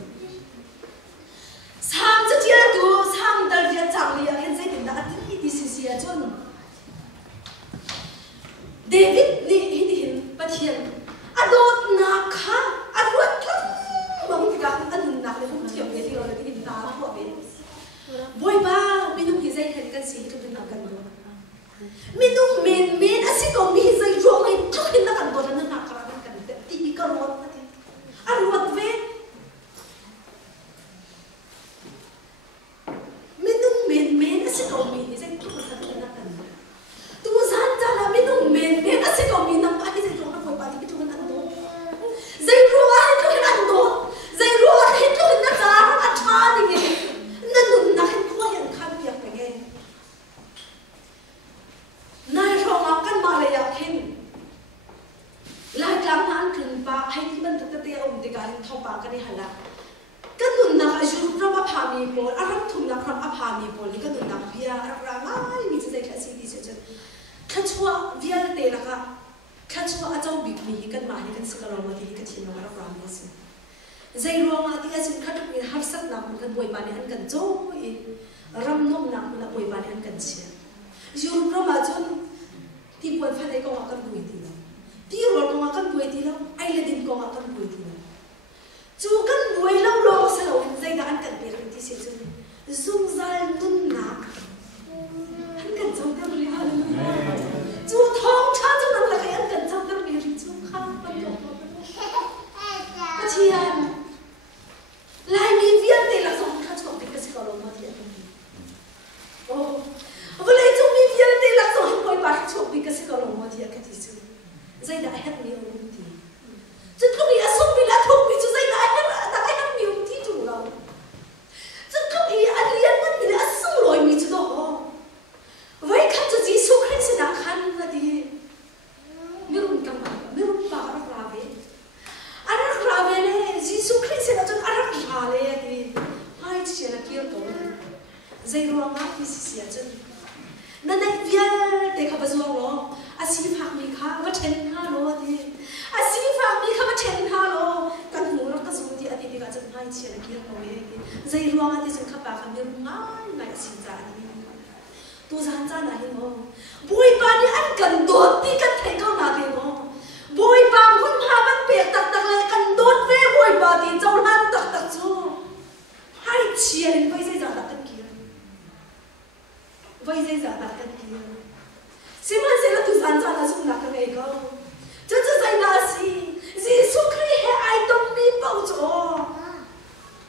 sang cho chia tu sang đời việc chẳng lìa cái dạy cái đó thì xì chú David ni hin pathian adot na kha adot thum mong ka an na le hum thiam le ti lo le ti ta ho be boy ba minung hi zai hen kan si tu na kan do minung men asi ko mi zai ro mai tu hin na kan do na na ka kan ti ka ro ati arwat ve pol aram thum na khram apha mi pol ni ka dun na bia ra ngai mi chai kha si ti se chen khachua vial te la ka khachua a chau big mi kan ma ni kan sikalo ma ti ka chin ma ra ram mo si zai ro ma ti a sin khatuk ni har sat na kan boi ba ni an kan jo i ram nom na na boi ba ni an kan sia yur pro ma chon ti pon pha dai ko kan bui ti la ti ro ko kan bui ti la ai le din ko kan bui ti la chu kan bui lo lo sa lo zai da an kan pe ti se chu zum zal dun na an kan chau ta ri ha chu thong cha chu nan la kai an kan chau ta ri chu kha pa yo ka chian lai mi vian te la song kha chu pe ka si ko lo ma ti oh vậy chúng mình giờ đây là rồi coi bạn chụp bị cái gì có lòng mà thì cái gì chứ dây đã hết nhiều luôn thì chứ không bị sống bị là không bị chứ dây đã hết nhiều thì chủ đâu chứ không bị anh liên mất bị là sống rồi bị chứ đâu vậy khăn cho gì số khăn sẽ đã khăn là đi mirum cầm mirum bà ra về anh ra về này gì số khăn sẽ đã cho anh ra về đi hai chị là kia tổ dây ruộng ngắt thì xì chânนั่นไอ้เวียเด็กเขาไปส่งล้ออาชีพผักมีค่าว่าเชนห้าโลทีอาชีพผักมีค่าว่าเชนห้าโลกันหูรักกระสุนที่อดีตก็จะให้เชียร์เกี่ยวกับเองใจรวงที่ฉันขับปากคำเดียวง่ายง่ายสินใจนี่ตัวฉันจะไหนเนาะบุยปานี่อันกันโดดที่กันเทเข้าหน้าเดียวบุยปาคุณพามันเปียกตักเลยกันโดดเว้บุยปาที่เจ้าหันตักจู่ให้เชียร์ไปใจจะตักกันvậy dây giả đặt cái kia, xin anh sẽ là từ gian ra là dùng đặt cái này không? Chứ dây là gì? Giêsu Christ hay ai tâm mi bảo cho,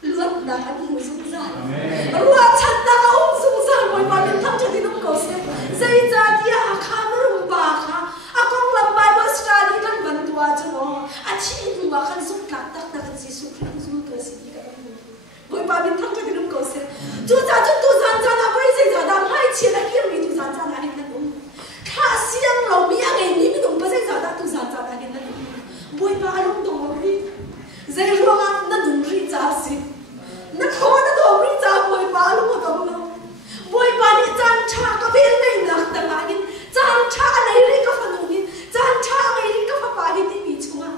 luật đã ăn mùi dùng ra, luật chặt đã ông dùng ra mùi mà đến thăm cho thì nó có sẽ dây ra thì khá nó rung bà khá, con làm bài bớt ra đi căn vấn tua cho nó, chỉ dùng bà khăn dùng cắt tắc tắc Giêsu Christ dùng cái gì cái mùi bà đến thăm cho thì nó có sẽ, chú cha chú tu gian ra là vậy dây giả đam hai chia là kia mi tu gian ra là hiện nay khá xiang lâu mi anh ấy mi đồng bớt dây giả đã tu gian ra là hiện nay mùi bà luôn đồng đi dây ruộng ăn nó đúng ri cha xí nó khó nó đồng ri cha mùi bà luôn một đồng đâu mùi bà đi chan cha có biết này là tầng ai đi chan cha này ri có phần đồng đi chan cha này ri có phần bà đi đi mi chung à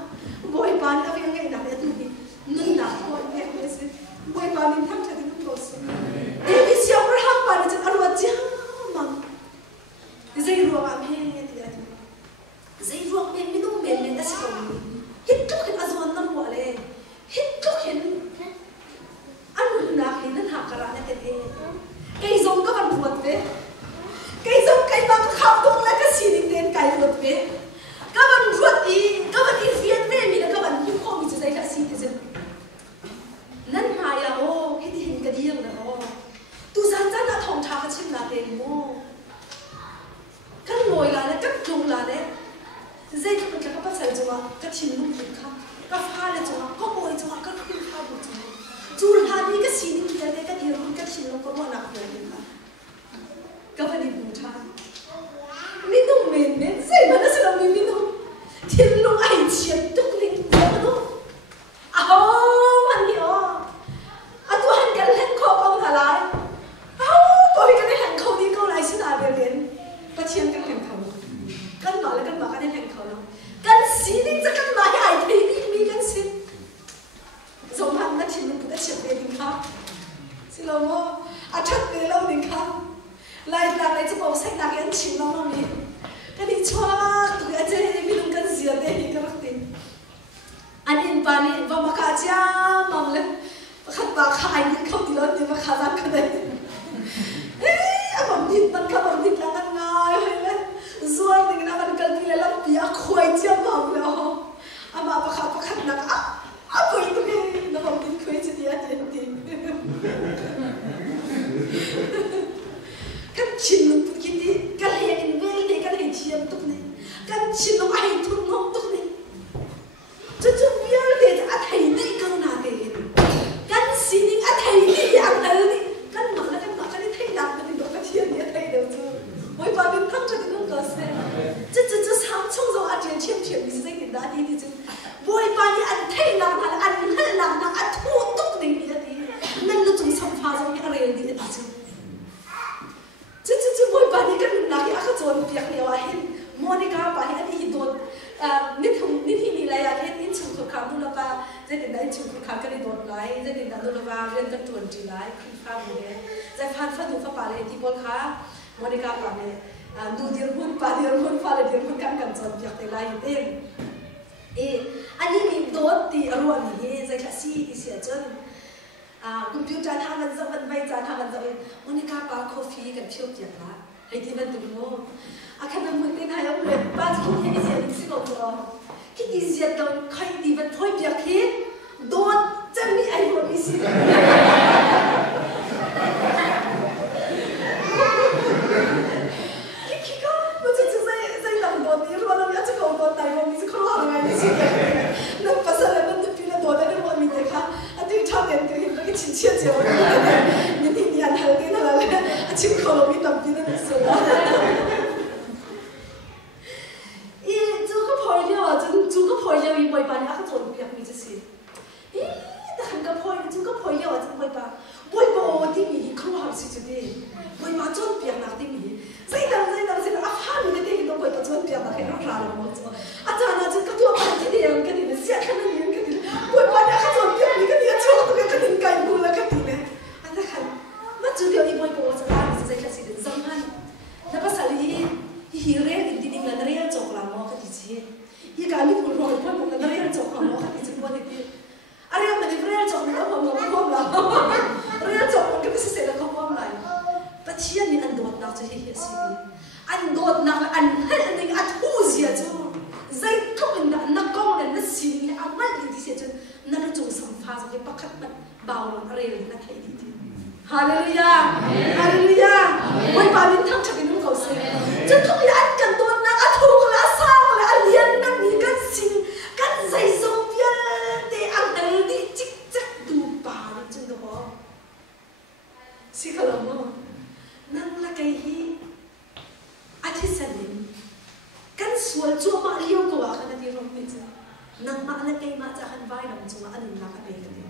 mùi bà đi cái ngày nào để tu đi nên là mùi nghe cái gì mùi bà đi thăm cha đi nó có gì để đi xem rồi ham bà đi chân ăn chứ mà dây ruộng ăn hết thì là dây ruộng em mi đúng bền bền đã sẽ còn hít chút khi anh zuan năm quả lệ hít chút khi anh muốn nạp thì nên học cả lại thế thế cây giống các bạn ruột về cây giống cây bắp khắp tung lại cái gì định tên cây ruột về các bạn ruột đi viên về mình là các bạn không có bị chơi cái gì thế chứ nên mà ya ô cái hình cái gì đó ô tu san chân là thòng thả cái chim là tiền mua cái ngồi là đấy cái trùng là đấy dây cái các bạn sai cho cái chim lúc gì khác cái pha lên cho có ngồi cho cái khuyên pha một chút chú là đi cái gì đi cái cái điều cái chim lúc có mua nạp về đi mà các bạn đi bù cha mình đâu mình dây mà nó sẽ làm mình đâu thiên lúc ảnh chiến tục linh đó đâu mình hiểu tôi hành cái hành khâu không thả lại tôi cái hành khâu đi câu lại xin là về liền và chiến cái hành khâu căn bảo là căn bảo cái hành khâu đó căn xí đi cho căn bảo cái thấy đi mi căn xí giống hàng nó chỉ mình cũng đã chịu về đình khác xin lỗi mô chắc về lâu đình khác lại cho bầu sách là cái anh chịu lắm mà mi cái đi cho tụi anh chơi mi đừng căn gì ở đây cái bác tình anh in pani và mà cả cha mong lên khát bà khai những không thì lớn thì mà khá ra cái đấy anh bấm thịt là ngăn ngài hay lên ruột thì người ta cần thì là bia khoai chưa mỏng đâu anh mà khát nặng quay cái nó bấm thịt khoai chưa đi ăn thì cái chín nó cái gì cái này về này cái này chiêm tục này cái chín nó ai thuộc nó tục này cho biết để anh thấy này câu nào để cái xin anh thấy này anh thấy này cái จะดินดันดูลว่าเรียนกันจวนจีไลขึ้นฟ้าบุเรจะฟันฟันดูฟ้าป่าเลยที่บนขาโมนิกาป่าเนี่ยดูเดียร์หุ่นป่าเดียร์หุ่นฟ้าเลยเดียร์หุ่นกันจนอยากแต่ไล่เต็มอันนี้มีโดดตีอารมณ์นี่ใจคลาสสิกที่เสียจนคอมพิวเตอร์ทำมันจะมันไม่จะทำมันจะมันนี่ก็ปาคอฟฟี่กันเที่ยวอย่างละไอ้ที่มันดูโม่อาคารมันมึงเป็นไงเอาเลยป้าจะคิดให้เสียดิสิโก้คิดดีเสียตอนใครดีมันพ่อยเบียร์คิดโดดจะมีไอ้คนนี้สิคิดก็มันจะใจหลังโดดนี่รู้ว่าเราอยากจะโกงโดดแต่วันนี้จะเขาหาไงนี่สินั่นภาษาอะไรมันจะพิจารณาได้ในวันนี้เลยค่ะอันที่ชอบเรียนก็เห็นก็ชินเชี่ยวเจียวนี่นี่อันนั้นนี่นั่นแหละอันที่เขาเราไม่ต้องพิจารณาสุดจูก็พอเดียวจูก็พอเดียวอีกบ่อยปานนี้ก็ทนเปียกมีจะสิแต่ขันก็พอจูก็พอเดียวจะบ่อยปานบ่อยปานที่มีเขาหาสิจุดนี้บ่อยมาจนเปียกหนักที่มีใจดังสินะอาหารนี่ได้ที่ต้องบ่อยปานจนเปียกหนักให้เราคลายหมดอาจารย์ก็ตัวมันที่เดียวกันนี่เสียขนาดนี้กันนี่บ่อยปานนี้ก็ทนเปียกนี่กันนี่ช่วงตัวกันนี่ไก่บุญแล้วกันนี่อันนั้นขันมาจูเดียวอีบ่อยปานจะได้ใจแค่สิเดินสำคัญแล้วภาษาลีฮีเร่อินดิงแล้วเรียนจบแล้วมั้งกันที่ยี่การมีคนรอพ่อผมแล้วเรียนจบแล้วมั้งกันที่วันนี้อะไรมันเรียนจบแล้วผมแล้วเรียนจบมันก็ไม่ใช่เสร็จแล้วเขาว่าอะไรแต่เชี่ยนี่อันโดดนักจะเหี้ยสิอันโดดนักอันให้อันนึงอันหูเสียจูใจทุกคนนักก้าวเนี่ยนักสิ่งนี้อันไม่ดีที่เสียจนนั่นก็จงสัมภาษณ์จะประคับมันเบาลงอะไรเลยนักให้ดีทีฮาเลลูยาฮาเลลูยาไว้ปาลินทั้งชาตินุ่งเขาเสียจะทุกอย่างกันโดนนักอัฐุกละสาวละเลียนนั่นนี่กันสิ่งกันใจสมเพียรแต่อันเดียวนี่จิกจักดูป่าเลยจึงก็บอกสิขลมนั่งละไกฮีอาทิตย์สันนิกันสวยจั่วมาเลี้ยวกว่าขนาดที่เราไม่เจอนั่งมาละไกมาจากหันไว้ลำจั่วอันนี้นักอะไรกันเนี่ย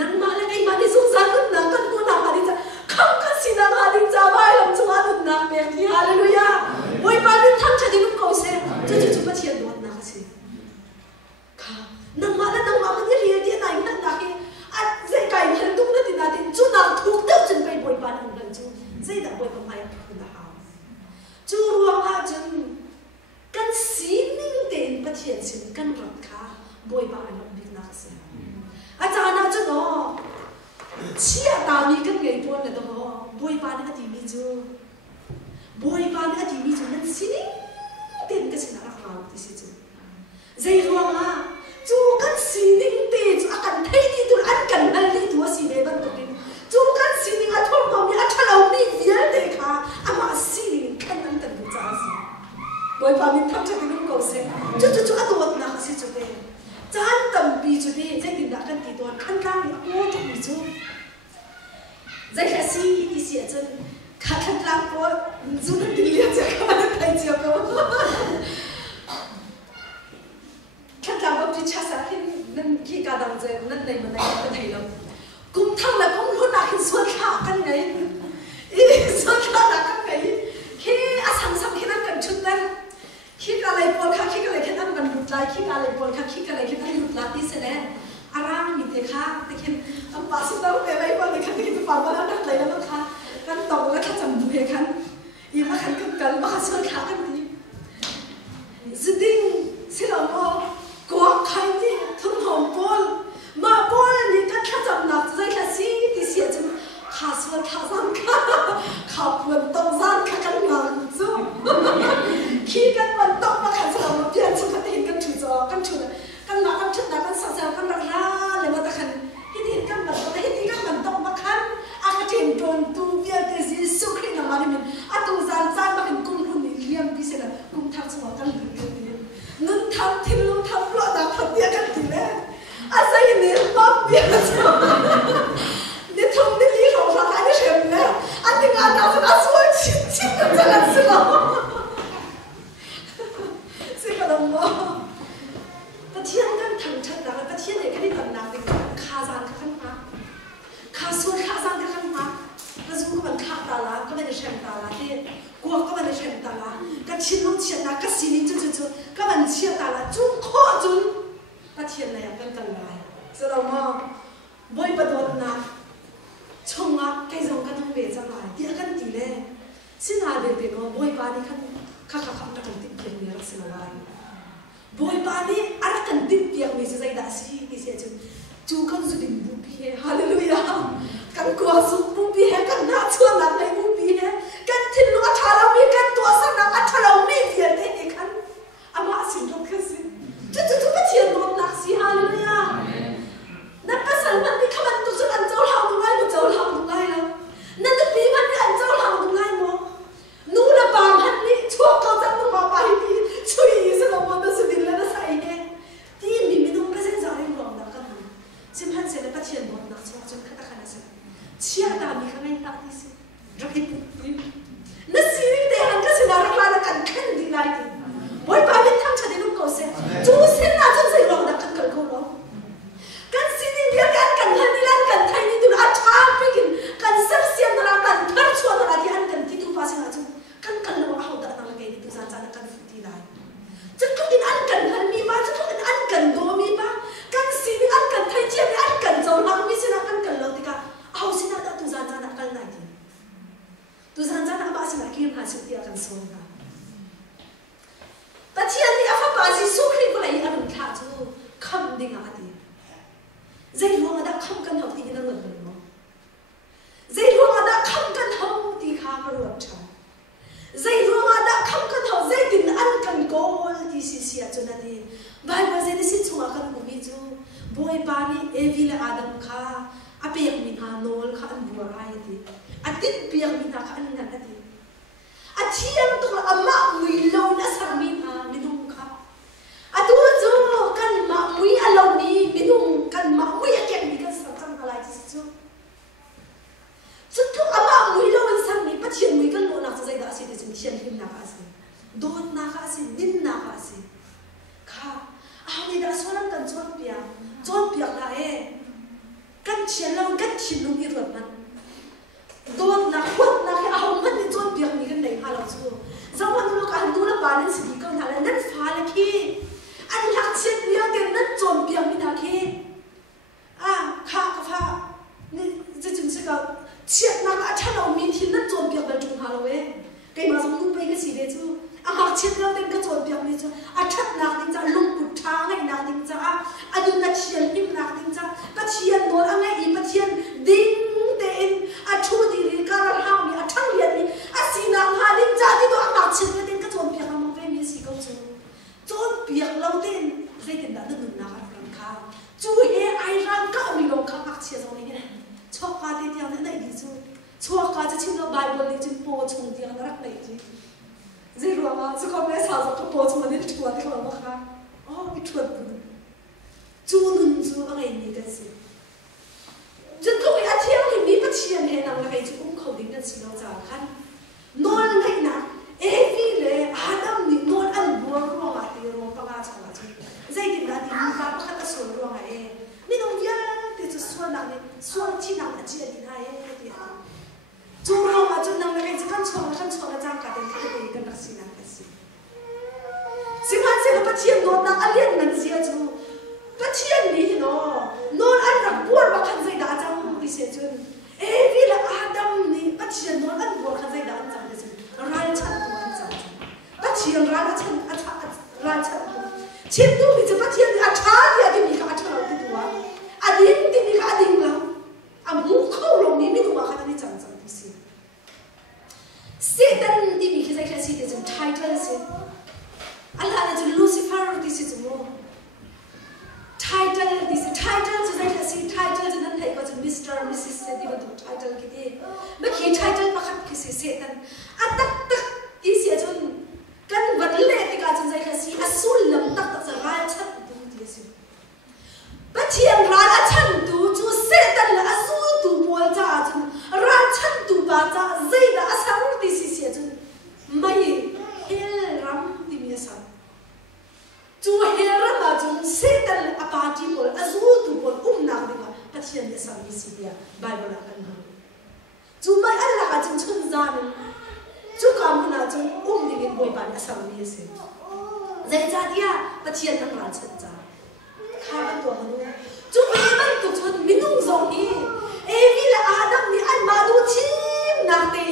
นั่งมาละไกมาที่สุสานนั่งกันกูนั่งมาที่จะคำกันสินั่งมาที่จะไว้ลำจั่วอันนั้นเบียดที่ฮาเลลูยาไว้ปานิทั้งชาตินุ่งเขาเสียจะจุดมาเทียนโดนนักสิค่ะนั่งมามันที่เรียนที่ไหนนั่งนักที่อันใจไก่เห็นตุ้งนั่นที่นั่นที่จุดนั่งถูกเต้าจนไปไว้ปานิกันจูใจดับไว้ประมาณคุณภาพจูรวมอาจนกันสีนิ่งเด่นประเทียนสิกันรักค่ะไว้ปานิบินนักเสียอาจารย์อาจารย์เนาะเชี่ยตามีกันไงตัวเนี่ยตัวบวยปานอดีมีจูบวยปานอดีมีจูนั่นสินี่เด่นก็สินะเราที่สิจูใจรัวมาจูกันสินิ่งเด่นจูอาการไทยที่ตัวอันกันนั่นที่ตัวสิเด่นตัวนี้จูกันสินิ่งอันทุ่มเขามีอันฉลาดนี่เยอะเลยค่ะอามาสินิ่งกันนั่นแต่ดูจ้าสิบวยปานมีทำจากที่นุ่งเขาเสียจูอันตัวนักสิจูเด่นจานตั้มปีจูเด่นใจดินดักกันตีตัวขั้นล่างนี่โอ้จุกมีจูใจแค่สิที่เสียจนขาดกลางปวดจุดที่เลี้ยงจะเข้ามาในเจียวก็ขาดกลางปวดที่ชักสักที่นั่นขี้กาดังใจนั่นในมันในกันไหนแล้วกุมทั้งแล้วกุมรู้นักส่วนขากันไงส่วนขาดักกันไงขี้อาสังสังขี้นั่นกันชุดนั้นขี้อะไรปวดขาขี้อะไรแค่นั้นมันหลุดลายขี้อะไรปวดขาขี้อะไรแค่นั้นหลุดลายที่เสด็จอารามมีเด็กค่ะแต่เห็นอันปาสุดแล้วเป็นอะไรบ้างเลยค่ะที่จะฟังว่าแล้วนักเลยแล้วนะคะกันตรงแล้วถ้าจำดูเหตุยิ่งมาขันกันมาส่วนขากันดีสุดดิ้งสิเราบอกกวาดใครที่ทุ่งหอมปนมาปนนี่กันถ้าจำหนักใจแค่สิที่เสียจนขาส่วนขาสั้นค่ะขาปวดตรงสั้นขากันหนักสู้ขี้กันมันต้องมาขันสลับมาเปลี่ยนสุขภาพกันถูจอกันถูกันมากันชุดนั้นกันสักๆกันร่าเลยมาตะขันที่ดินกันมันต้องที่ดินกันมันต้องมาขันอากาศเย็นโดนตูเบียดเสียสุขีน้ำมันมันอัตโนมัติมาขันกุ้งหุ่นเลี้ยงพิเศษกุ้งทับสมองกันดีนั่นทำทิ้งลงทำปลอดดับเบียกันดีแน่อาศัยเนี่ยปั๊บเบียกันเนี่ยทำได้ดีของเราได้เฉยเลยอันนี้งานเราจะน่าสวยชิ้นๆจะน่าสวยสิกระดมว่าประเทศกันทั้งชาติแล้วประเทศไหนก็ได้ตำนานเป็นคาซานกันมาคาส่วนคาซานกันมาแล้วจู่ก็มันคาตาลาก็ไม่ได้เชื่อตาลาที่กัวก็ไม่ได้เชื่อตาลาก็ชิ้นนู้นเชื่อนะก็สิ่งนี้จู่ก็มันเชื่อตาลาจู่ข้อจู่ประเทศไหนกันกันไรสำหรับว่าบ tia kan ti le sina be be no boy pa ni kan kha ta kan ti ken ni ra sina la boy pa ni ara kan ti tia mi se da si ki se chu kan zu din bu pi he hallelujah kan ko su bu pi he kan na chu na lai bu pi he kan tin lo tha la mi kan to sa na a tha la mi ti te kan ama sin lo ka si tu pa ti no na si hallelujah na pa sal man ni khaman tu su an chau hau tu lai mo chau hau tu lai la na tu pi man ni an chau hau tu lai mo nu la ba man ni chu ko sa tu ma pa hi chui se lo mo da su din la na sai he ti mi mi no ka sen za ri lo na ka sim han se na pa ti no na chu chu ka ta kana se chia ta mi ka ngai ta ti se ra ki pu na si ri te han ka se na ra ka na kan khan di lai ti boy pa mi tham cha de lu ko se chu se na chu se lo da kan kal ko lo kan si ni dia kan han ni lan kan thai ni tu a tha pi kin kan sar siam na kan thar chu na di an kan ti tu pa se na chu kan kan lo a ho da na ngai ni tu san san kan fu ti lai chu kan din an kan han mi ma chu kan an kan do mi ma kan si ni an kan thai chi ni an kan zo na mi se na kan kan lo ti ka au se na da tu san san kan nai ti tu san san ba se na ki ha se ti a kan so na ta chi an ni a fa ba si su kri ko lai an kha chu kham ding a ti zai luang ada kham kan hau ti na ngon mo zai luang ada kham kan hau ti kha ka ro cha zai luang ada kham kan hau zai tin an kan ko ti si si a chuna ti bible zai si chunga kan ku mi chu boy pa ni evil adam kha apek min ha nol kha an bua ai ti atit piak min ha kha an na ti athiam to amma mui lo na sang min ha minum kha atu chu kan ma mui alo ni minum kan ma mui a ken ni kan sang sang lai ti chu chu amma mui lo an sang ni pathian mui kan lo na cha zai da si ti chu thian him na ka si don na ka si din na ka si kha a ni da so lam kan chon pia la e kan chian lo kan thin lu ni rot man don na khot na ke a hom man ni chon pia ni kan nei ha lo chu zaman lo ka du la ba nen si kan na la nan fa la ki an hak chen ni a den nan chon pia mi na ki a kha ka pha ni ji chung se ka chiat na ka tha lo mi thin nan chon pia ba chung ha lo we kai ma zum nu pe ka si de chu a hak chen lo den ka chon pia mi chu a that na ding cha lung put tha ngai na ding cha a du na chian him na ding cha ka chian no a ngai i pa chian ding te in a thu di ri ka ra ha mi a thang lian ni a si na ha ding cha ti do a hak chen lo den ka chon pia ma pe mi si ko chu chon pia lo den zai den da nu na ka kan kha chu he ai ran ka mi lo ka hak chia zo ni ne chok ka ti ti na nai di chu chok ka cha chin lo bible ni chin po chung ti na rak nei ji zai ro ma chu ko me sa zo ko po chung ni tu ti ko ma kha oh i thut chu nun chu a ngai ni ka si chu ko a thiam ni mi pa chian he na la kai chu kum khau ding na si lo cha khan non ngai na e vi le adam ni non an bo ro ma ti ro pa ga cha la chu zai din da ti mu ka pa ta so ro ma e mi no ya te chu so na ni so chi na a chi din ha e ti ha chu ro ma chu nang la kai chu kan so na jang ka den ti ko kan ra si na ka si si man se pa chian no na alien nan si a chu pa chian ni no non an ra por ba khan zai da jang ti se chu e vi la adam ni pa chian no an por khan zai da an jang se rai chan tu an jang pa chian ra la chan a cha ra chan tu chin tu mi chu pa chian ni a tha ya ti mi ka a tha lo ti tu wa a ding ti mi ka ding lo a mu khau lo ni mi tu ma khan ni chang chang ti si Satan ti mi ki zai kha si ti chu title se Allah na chu Lucifer ti si chu mo title this title so that see title to nan thai ko Mr. Mrs. se ti ba tu title ki ti ma ki title pa khat ki se Satan atak tak ti se chun kan wat le ti ka chun zai kha si asul lam tak tak sa ra chat tu ti se ba thiam ra la chan tu chu Satan la asul tu bol cha chun ra chan tu ba cha zai da asar ti si se chun mai hel ram ti mi sa chu hera ma chu Satan a party bol azu tu bol na dinga pathian ne sang si dia bible la kan chu mai Allah ka chung chun zan chu kam na chu ding boy pan asang ni se zai cha dia pathian nang ra chan cha kha ban to hanu chu me ban tu chun minung zo ni e vi la adam ni an ma du chim na te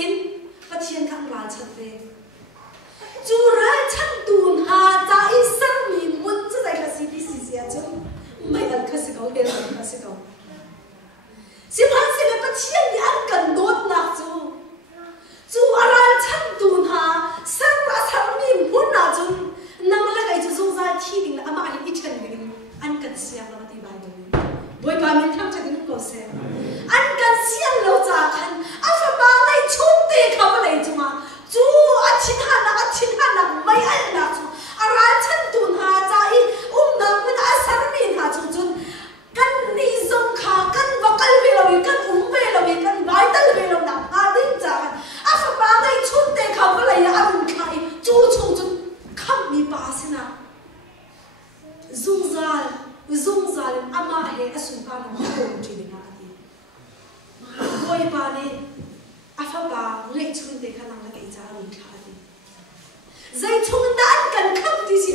dây chung đã cần khắp thì gì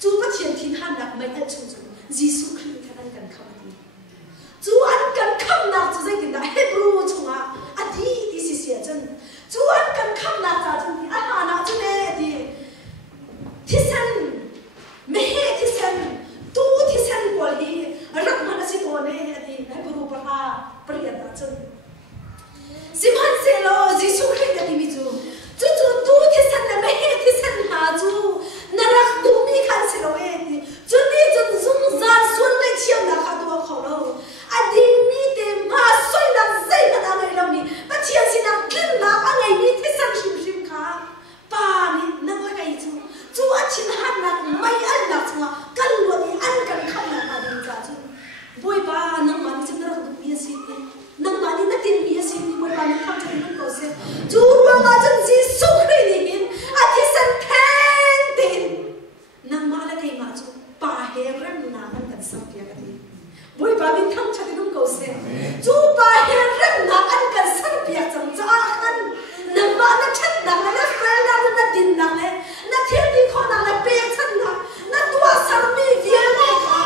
chú bắt chuyện thiên han nạc mấy ăn chú Jesus Christ ăn cần khắp thì chú ăn cần khắp nạc chú dây tiền đã Hebrew chung à thì gì chân chú ăn cần khắp nạc ra chân thì ăn hà nạc chú nè thì sen mẹ thì sen tu thì sen của đi rất mà nó sẽ có nè thì Hebrew bà ha bria đã chân sim han se lo Jesus Christ đã đi mi chú tu thì sen là mẹ thì sen hà chú narak tu mi khan se lo thì chú đi chú zoom ra xuân lấy chiêm là khá đua khẩu đâu anh đi mi để mà xoay là dây mà đang ngày đâu mi mà chiêm xin là kinh là anh ngày mi thì sen shim khá ba ni nâng là cái chú anh xin hát là mấy anh là chú cần luôn đi anh cần không là bà đi ra chú bôi ba nâng mà đi xem narak tu mi xin nâng mà đi nó tin mi xin bôi ba nâng không cho nâng cầu xem chú ruộng là chân gì sung khi đi hin anh thì sen khen tin nang mala kay macho pa heran na kan kan sapya kati boy ba bin tham chati dum ko se chu pa heran na kan sapya chang cha kan nang ma na chat na na fel na din na le na thir di kho na la pe chan na tua sar mi vial na ka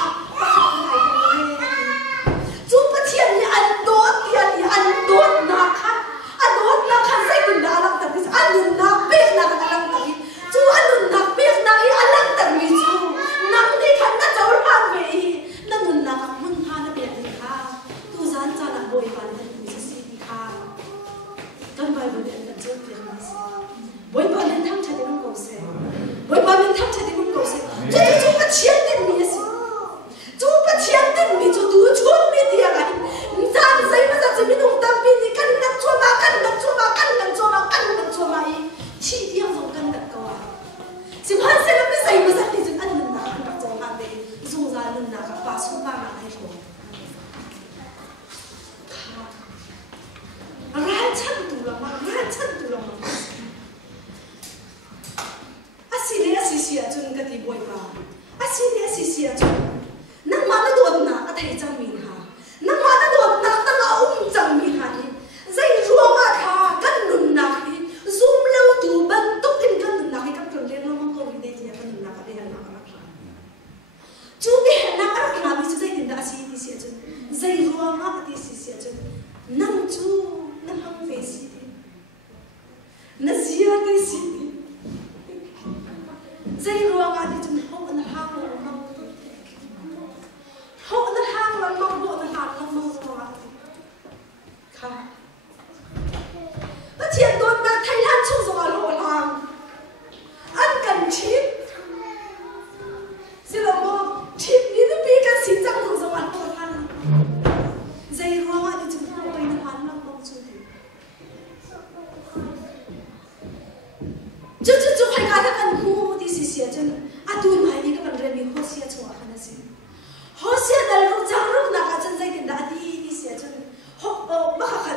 chu pa thian ni an do tian ni an do na kha sai bin na la ta bis an na pe na ka la ta bi chú anh nằm biết năng ý anh lăng tận vì chú nằm đi khăn đã cháu làm về năng ngừng nằm mừng ha nó biệt thì ha tu dán cho là bồi bàn thân vì sẽ xin đi ha căn bài bồi điện tận trước việc này bồi bàn nên thăm chạy đến cầu xe bồi bàn nên thăm chạy đến cầu xe chú bắt chiến đến mi gì chú bắt chiến đến mi chú tú chuông mi tiệt này gian giấy mà ra chỉ mi nung tâm mi thì căn nằm chua mà căn nằm chua mà căn nằm chua mà căn nằm chua mà chi tiêu dùng căn đặt câu sim han se lam ni sai ma sa ti jin an nun na kan ka chong ha de zung za nun na ka pa su pa na ai ko ran chan tu la ma asi sia chun ka ti boy pa asi sia chun nang ma na do na a thai chang min ha nang ma na do na ta nga chang min ha ni zai ruwa ma kha kan nun na ki zoom lo tu ban tok tin kan nun na ki kan tron le no chú biết năng ăn làm gì chú dây tiền đã xí thì xí chứ dây ruộng á thì xí chứ năng chú năng không về xí nó xí thì xí dây ruộng á thì chúng không ăn hàng là mong không ăn hàng là mong bộ ăn hàng là mong ruộng á khá nó chuyện tôi đã thay ăn chung rồi lộ hàng ăn cần chip xin lỗi chip ni nó bị cái xin chẳng không giống anh thôi anh dây ruộng thì chúng ta quay nó hoàn lắm không chú phải cả các anh khu thì xí chân à tôi mày đi các bạn rèn mình hoa xí cho anh là gì hoa xí là lúc chẳng lúc nào cả chân dây tiền đã đi xí chân họ bắt khát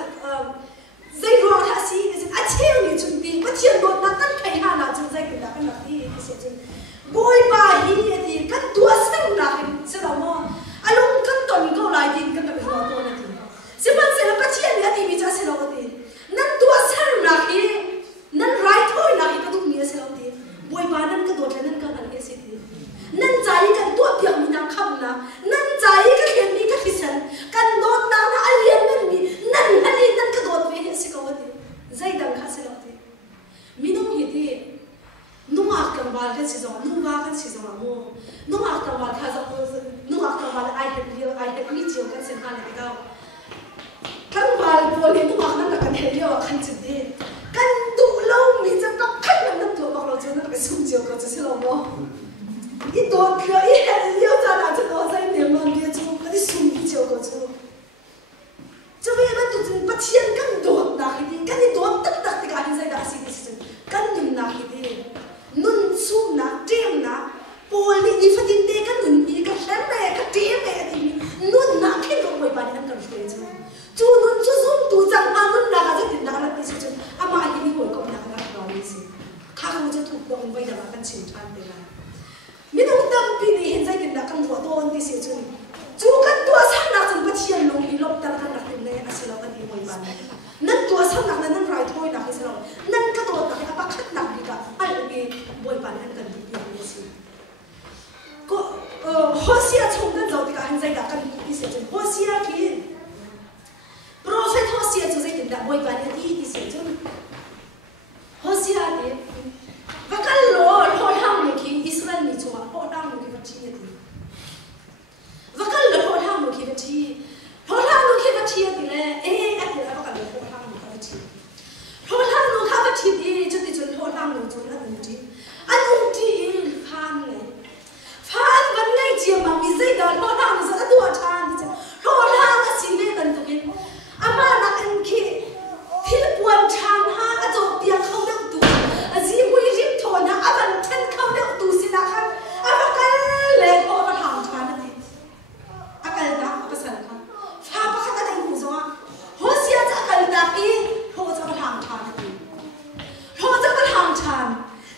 dây ruộng thà xí à treo như chúng đi bắt treo đột nó tất cả hà nào chân dây tiền đã cái nào đi xí chân bôi ba hi thì cắt tua sang lại sẽ là mo alung cắt tuần câu lại thì cắt được rồi tôi này sẽ bắt sẽ là bắt chuyện thì bị cha sẽ là cái nan tua sang lại thì nan right thôi lại cái đúng nghĩa sẽ là cái bôi ba nan cái đột nan cái này sẽ thì nan trái cái tua biểu mình đang khăm na nan trái cái hiện đi cái sen cái đột na na alien nan cái đột về sẽ có cái dây đằng khác sẽ là cái mình không hiểu thì nung akam bal kan si zong nung ba kan si zong mo nung akam bal kha zong nung akam bal ai het mi chiu kan sen han le ka kan bal bol ni nung akam na kan he yo kan chi de kan du lo mi cha ka kan nam tu ba lo chu na ka sum chiu ka chu si lo mo i do kha i he yo cha na chu lo sai ne mo ni chu ka di sum mi chiu ka chu chu ve ba tu chu pa chien kan do na hi di kan ni do tak tak ti ka ni sai da si ni si kan nim na hi di nun su na tem na pol ni fatin te kan nun mi ka hlem me ka tem me ti nun na khin ko boi ba ni an kan shwe chu nun chu zum tu chang ma nun na ga tin na la ti chu ama hi ni boi ko na ka ra ni si kha ka chu thuk dong bai da kan chin than te la mi nong tam pi ni hen zai tin na kan ro don ti si chu kan tua sang na chan pa chian long hi lop tar kan na tin le asilo ka ni boi ba nan tua sang na nan rai thoi na hi selo nan ka to na ka pa khat na hi ka ai bi da boy pa ni ti se chun hosia de vakal lo ham ni ki Israel ni chwa ho dam ni ki ti ni vakal lo ham ni ki ti ho ham ni ki ti le at la vakal lo ham ni ki ti ho ham ni ka ti di chun ti chun ho ham ni chun an ti phan le phan ban ngai chi ma mi zai da ho ham ni sa tu chan ti ho ham a si le kan tu kin ama na kan ki thil puan chan ha a jo pia khau dang tu a ji mu rim thon ha a ban then khau dang tu si na khan a ba kal le ko ba ham chan na ti a kal da a pasal kha fa pa kha dang ku zo ho sia cha kal da pi ho cha ba ham chan na ti ho cha ba ham chan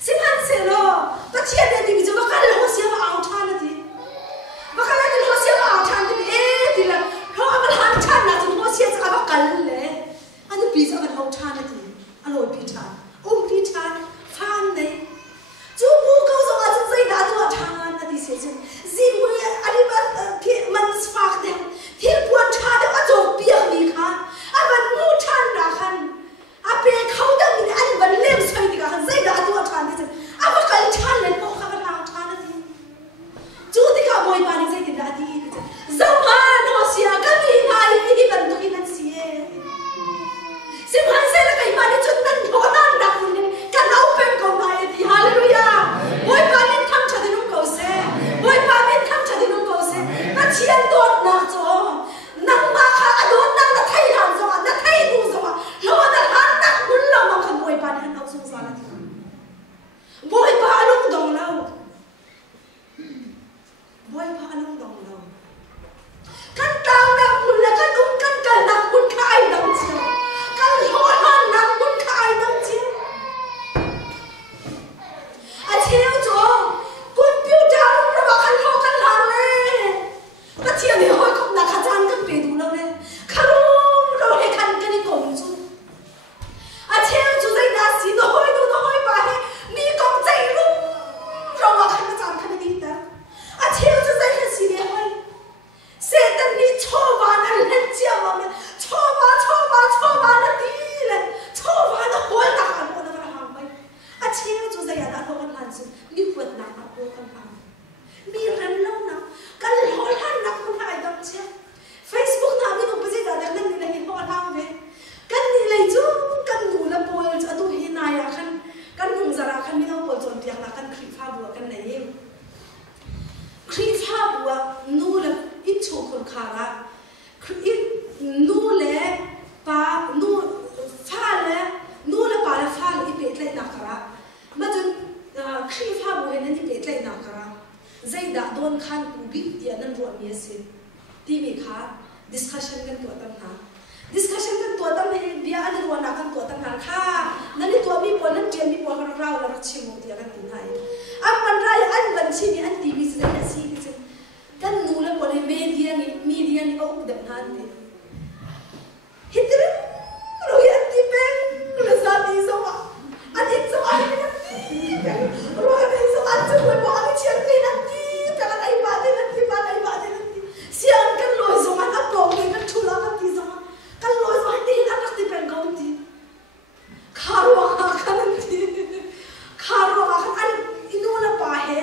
si phan se lo ba chia de ti jo ba kal ho sia ba au chan na ti ba kal de ho sia ba au chan ti ti la ho ba ham chan na tu ho sia cha ba kal le anu pi sa ba ho chan na ti aloi pi chan pi chan phan ne chu bu ko zo a chen sai da tu chan na ti se chen ji mu ani ba ki man spark de thil puan cha de a jo pi ni kha a ban mu chan da khan a pe khau da ni an ban lem sai ni kha sai da tu chan ti chen a ba kal chan le ko kha ba chan na ti chu ti ka boy pa ni sai ti da ti zau han ho sia ka mi ngai ni ban tu ki nan si Simhan se la kai mani chun nan thonan dak ni kan open ko mai ti hallelujah boy pa ni tham cha dinum ko se boy pa ni tham cha dinum ko se na chian dot na cho nang ma kha adon nang na thai han zo na thai nu zo lo na han nak mun lo ma khan boy pa ni han sung sa la ti boy pa lung dong lao boy pa lung dong lao kan tao na mun la kan kan kal na mun khai dong chi kan ho han nak mun khai dong chi a cheu cho computer ro ba kan ho kan la le ba chia ni hoi kom na kha chan kan pe du lo le kharum ro he kan kan ni kom chu a cheu chu dai na si no hoi ba he ni kom chai ru ro ba kan chan kan ni ta a cheu chu dai kan si le hoi Satan ni choba na len chia ma me choba na ti le choba na hol ta kan ko na ha mai a cheu chu dai na ho kan han chu mi khut na ka ko kan ha mi ran lo na kan hol han na ko na ai dam chia Facebook na mi no pa ji da da nan ni le hi ho ha me kan ni le chu kan nu la pol cha tu hi na ya kan hung zara kan mi no pol chon tiak na kan khri pha bu kan nei khri pha bu nu la it chu khon khara it nu le pa nu pha le nu le pa le pha le pe tle na kara ma jun khri pha bu he ni pe tle na kara zai da don khan ku bi ya nan ro mi se ti mi kha discussion kan to tam na discussion kan to tam he bia an ro na kan to tam na kha nani to mi pon nan tian mi pon kan rau la chi mo ti kan tin hai am man rai an ban chi ni an tv se na si ti kan nu la pon media ni au da han ni hitre ro ya ti pe la sa ti so ma an it so an ro ya ti so an so mo an chi an ti na ti ka la ai ba de na ti si an kan lo so an ap lo ni kan chula kan ti so kan lo so an ti an ti pen ko ti kharo ha kan ti kharo ha an inu la pa he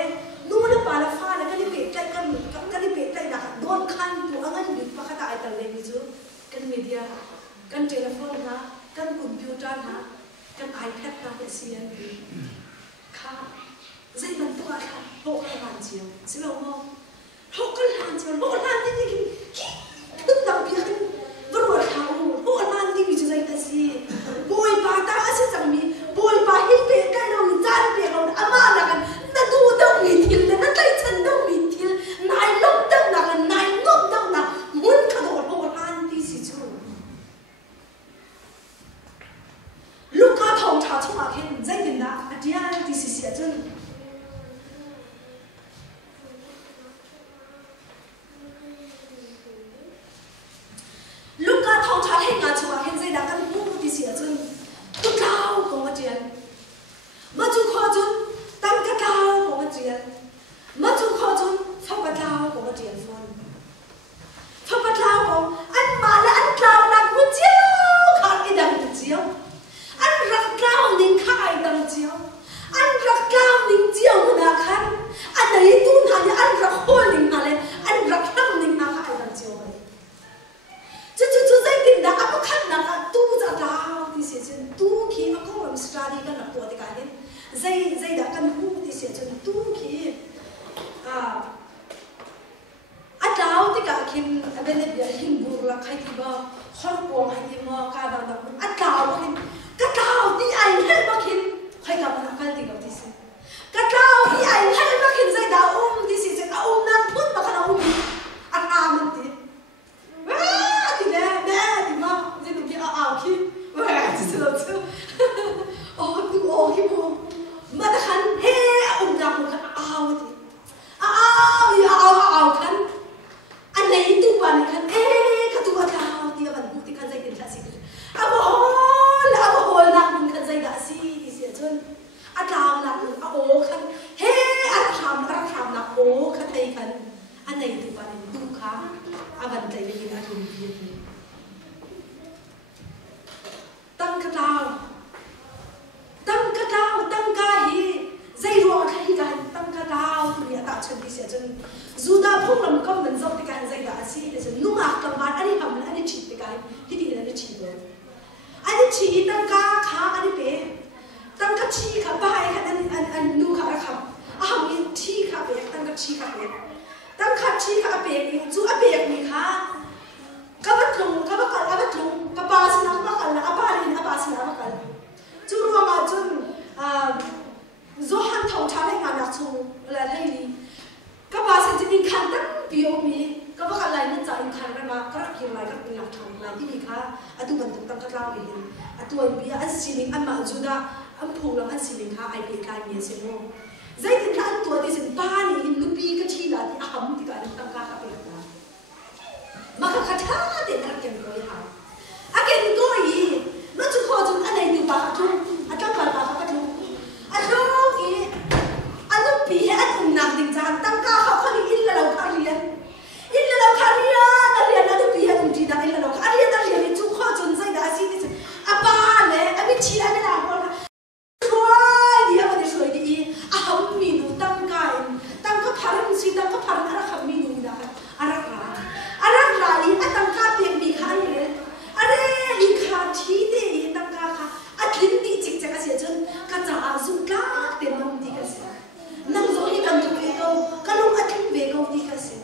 nu la pa la fa la kan ni pe kan ni pe da don khan tu angan ni pa kha ta ai ta le ni chu kan media kan telephone ha kan computer ha kan iPad ha ke sian ni kha zai ban tu kha ho kha han chiu si lo mo ho kan han chiu ho han ni ki tu dang pi kan ro kha ho han ni bi zai ta si boy pa ta ase chang mi boy pa hi pe ka no chan pe lo ama na kan na tu dang mi thil na tai chan dang mi thil nai lom dang na kan nai ngom dang na mun kha do ho han ti si chu lúc ca thong cha chung a khen zai din da adia ti si si a chen lúc ca thong cha he nga chung a khen zai da kan pu ti si a chen tu tao ko ma tian ma chu kho chun tam ka tao ko ma tian ma chu kho chun fa ka tao ko ma tian fon fa ka tao ko an ma la an tao na ku chiu kha ki da dây đã căn khu thì sẽ chân tu khi đào thì cả khi bên này bây hình bùn là khai thì bao khói quang hay thì mà cả đào đào khi đào thì ai hết mà khi khai cả mà khai thì gặp thì sẽ đào thì ai hết mà khi dây đào thì sẽ nang phun mà cái mình mình thì thì nè thì mà dây nó bị khi thì sẽ làm sao tu khi mà mà ta khăn he nang một cái thì khăn anh này tu bạn khăn cái tu bạn đào thì bạn cũng thì khăn dây tiền là gì abo hol nang khăn dây đã gì thì sẽ chân đào nang khăn he tham nang khăn thấy khăn anh này tu bạn tu khá bạn thấy cái gì anh biết tăng cái tăng cái dây ruộng hay cái tăng cái đào tụi nhà tạo chân thì sẽ chân dù đã phong làm công mình dọc thì cái dây đã xí thì sẽ nung cầm bát anh hầm anh chỉ thì cái thì anh chỉ rồi anh chỉ tăng cái khá anh bé tăng cái chi khá bài anh nu khá khá hầm in chi khá bé tăng cái chi khá bé tăng cái chi khá bé dù anh bé mình khá các bạn lùng các bà xin làm các bạn là bà xin làm các bạn chú ruộng mà chú do han thầu trả lại ngàn đặc thù là đây đi các bà sẽ in khăn tất biểu mi các bạn lại nên in khăn ra mà các kiểu lại các làm thằng lại đi khá tu bận tục tăng các lao về hình tu anh bia anh xin anh mà juda anh phụ làm anh xin khá ai bị cái gì xem không dây thì anh tuổi thì xin ba này in lupi cái chi là thì hầm thì cái tăng các cái đó mà các khát khát thì các kiểu coi hả anh cái coi nó chỉ khó chừng anh này nhiều bà thôi anh các bà các thôi anh bị anh nặng tình trạng tăng ca họ không đi in là đâu khá riêng nó bị anh chỉ đang in là đâu khá riêng thì chúng họ chọn dây đã xin thì ba này anh biết chi anh làm không rồi đi mà đi rồi đi không mình đủ tăng ca phản gì tăng ca phản ara không mình đủ đã ara ra đi anh tăng ca tiền bị khá riêng anh đi khá chi thế tăng ca khá anh lính đi chích chắc cái gì chứ cái trả dùng cá tiền mông thì cái gì nang zo hi kan tu ve ko kanung athim ve ko ti ka se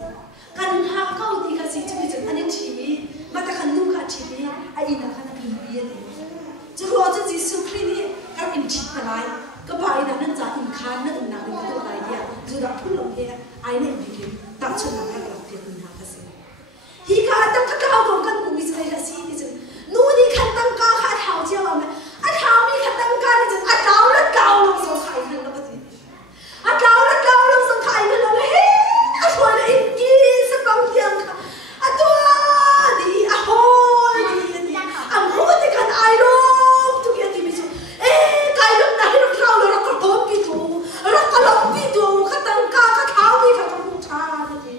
kan ha ko ti ka se chumi chen ani chi ma ta kan nu kha chi be a ina kha na bi bi ne chu ro chu jisu khri ni ka in chi ta lai ka ba ina nan cha in khan na in na ni to lai ya ju da phul lo he ai ne bi ke ta chu na ka ka te ni ha ka se hi ka ta ka ka ko kan ku mi sai la si ti chen nu ni khan tang ka kha thao chia ma a thao mi kha tang ka ni chen a tao lo so khai na lo ka ti Atau langsung kain dalam asal ini sebab dia atau di ahol di amro tekan airok tu dia di bisu kain dah hidup kau lo rakal pitu katang ka tahu ni katang mucha ni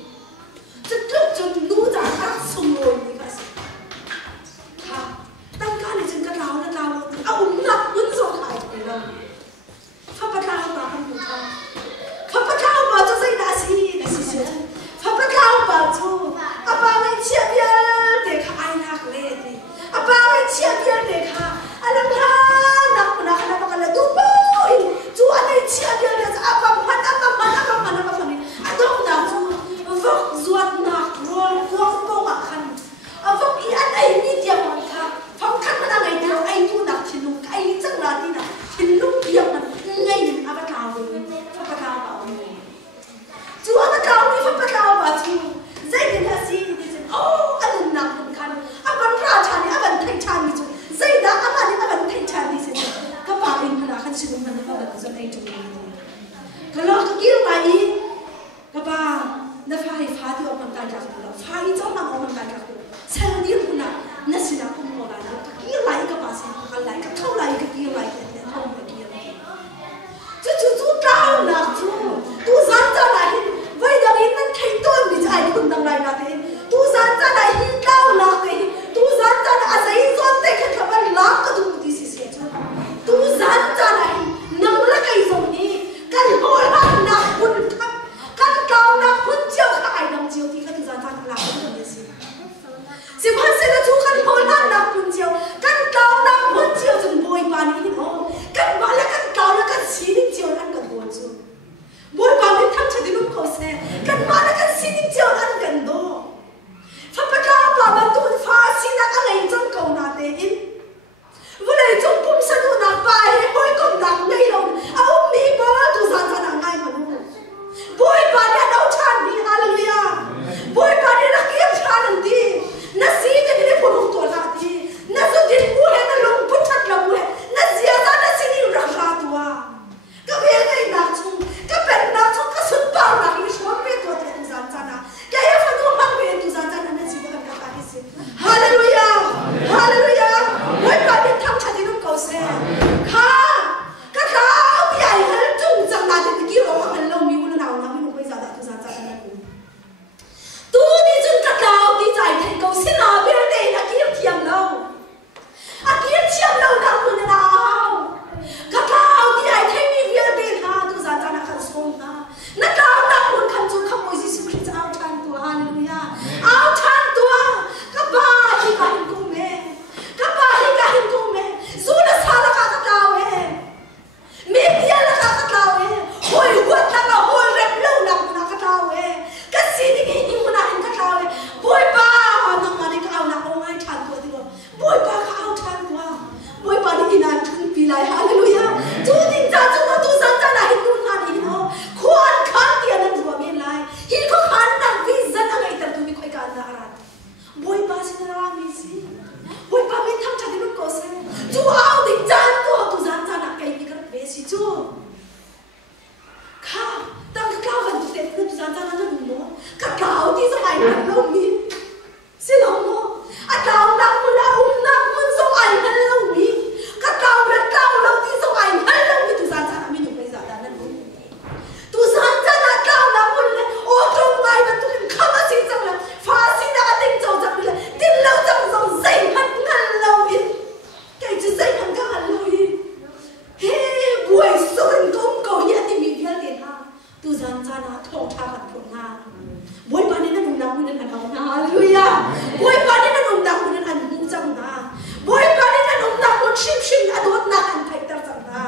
shim shim adot na kan thai tar changna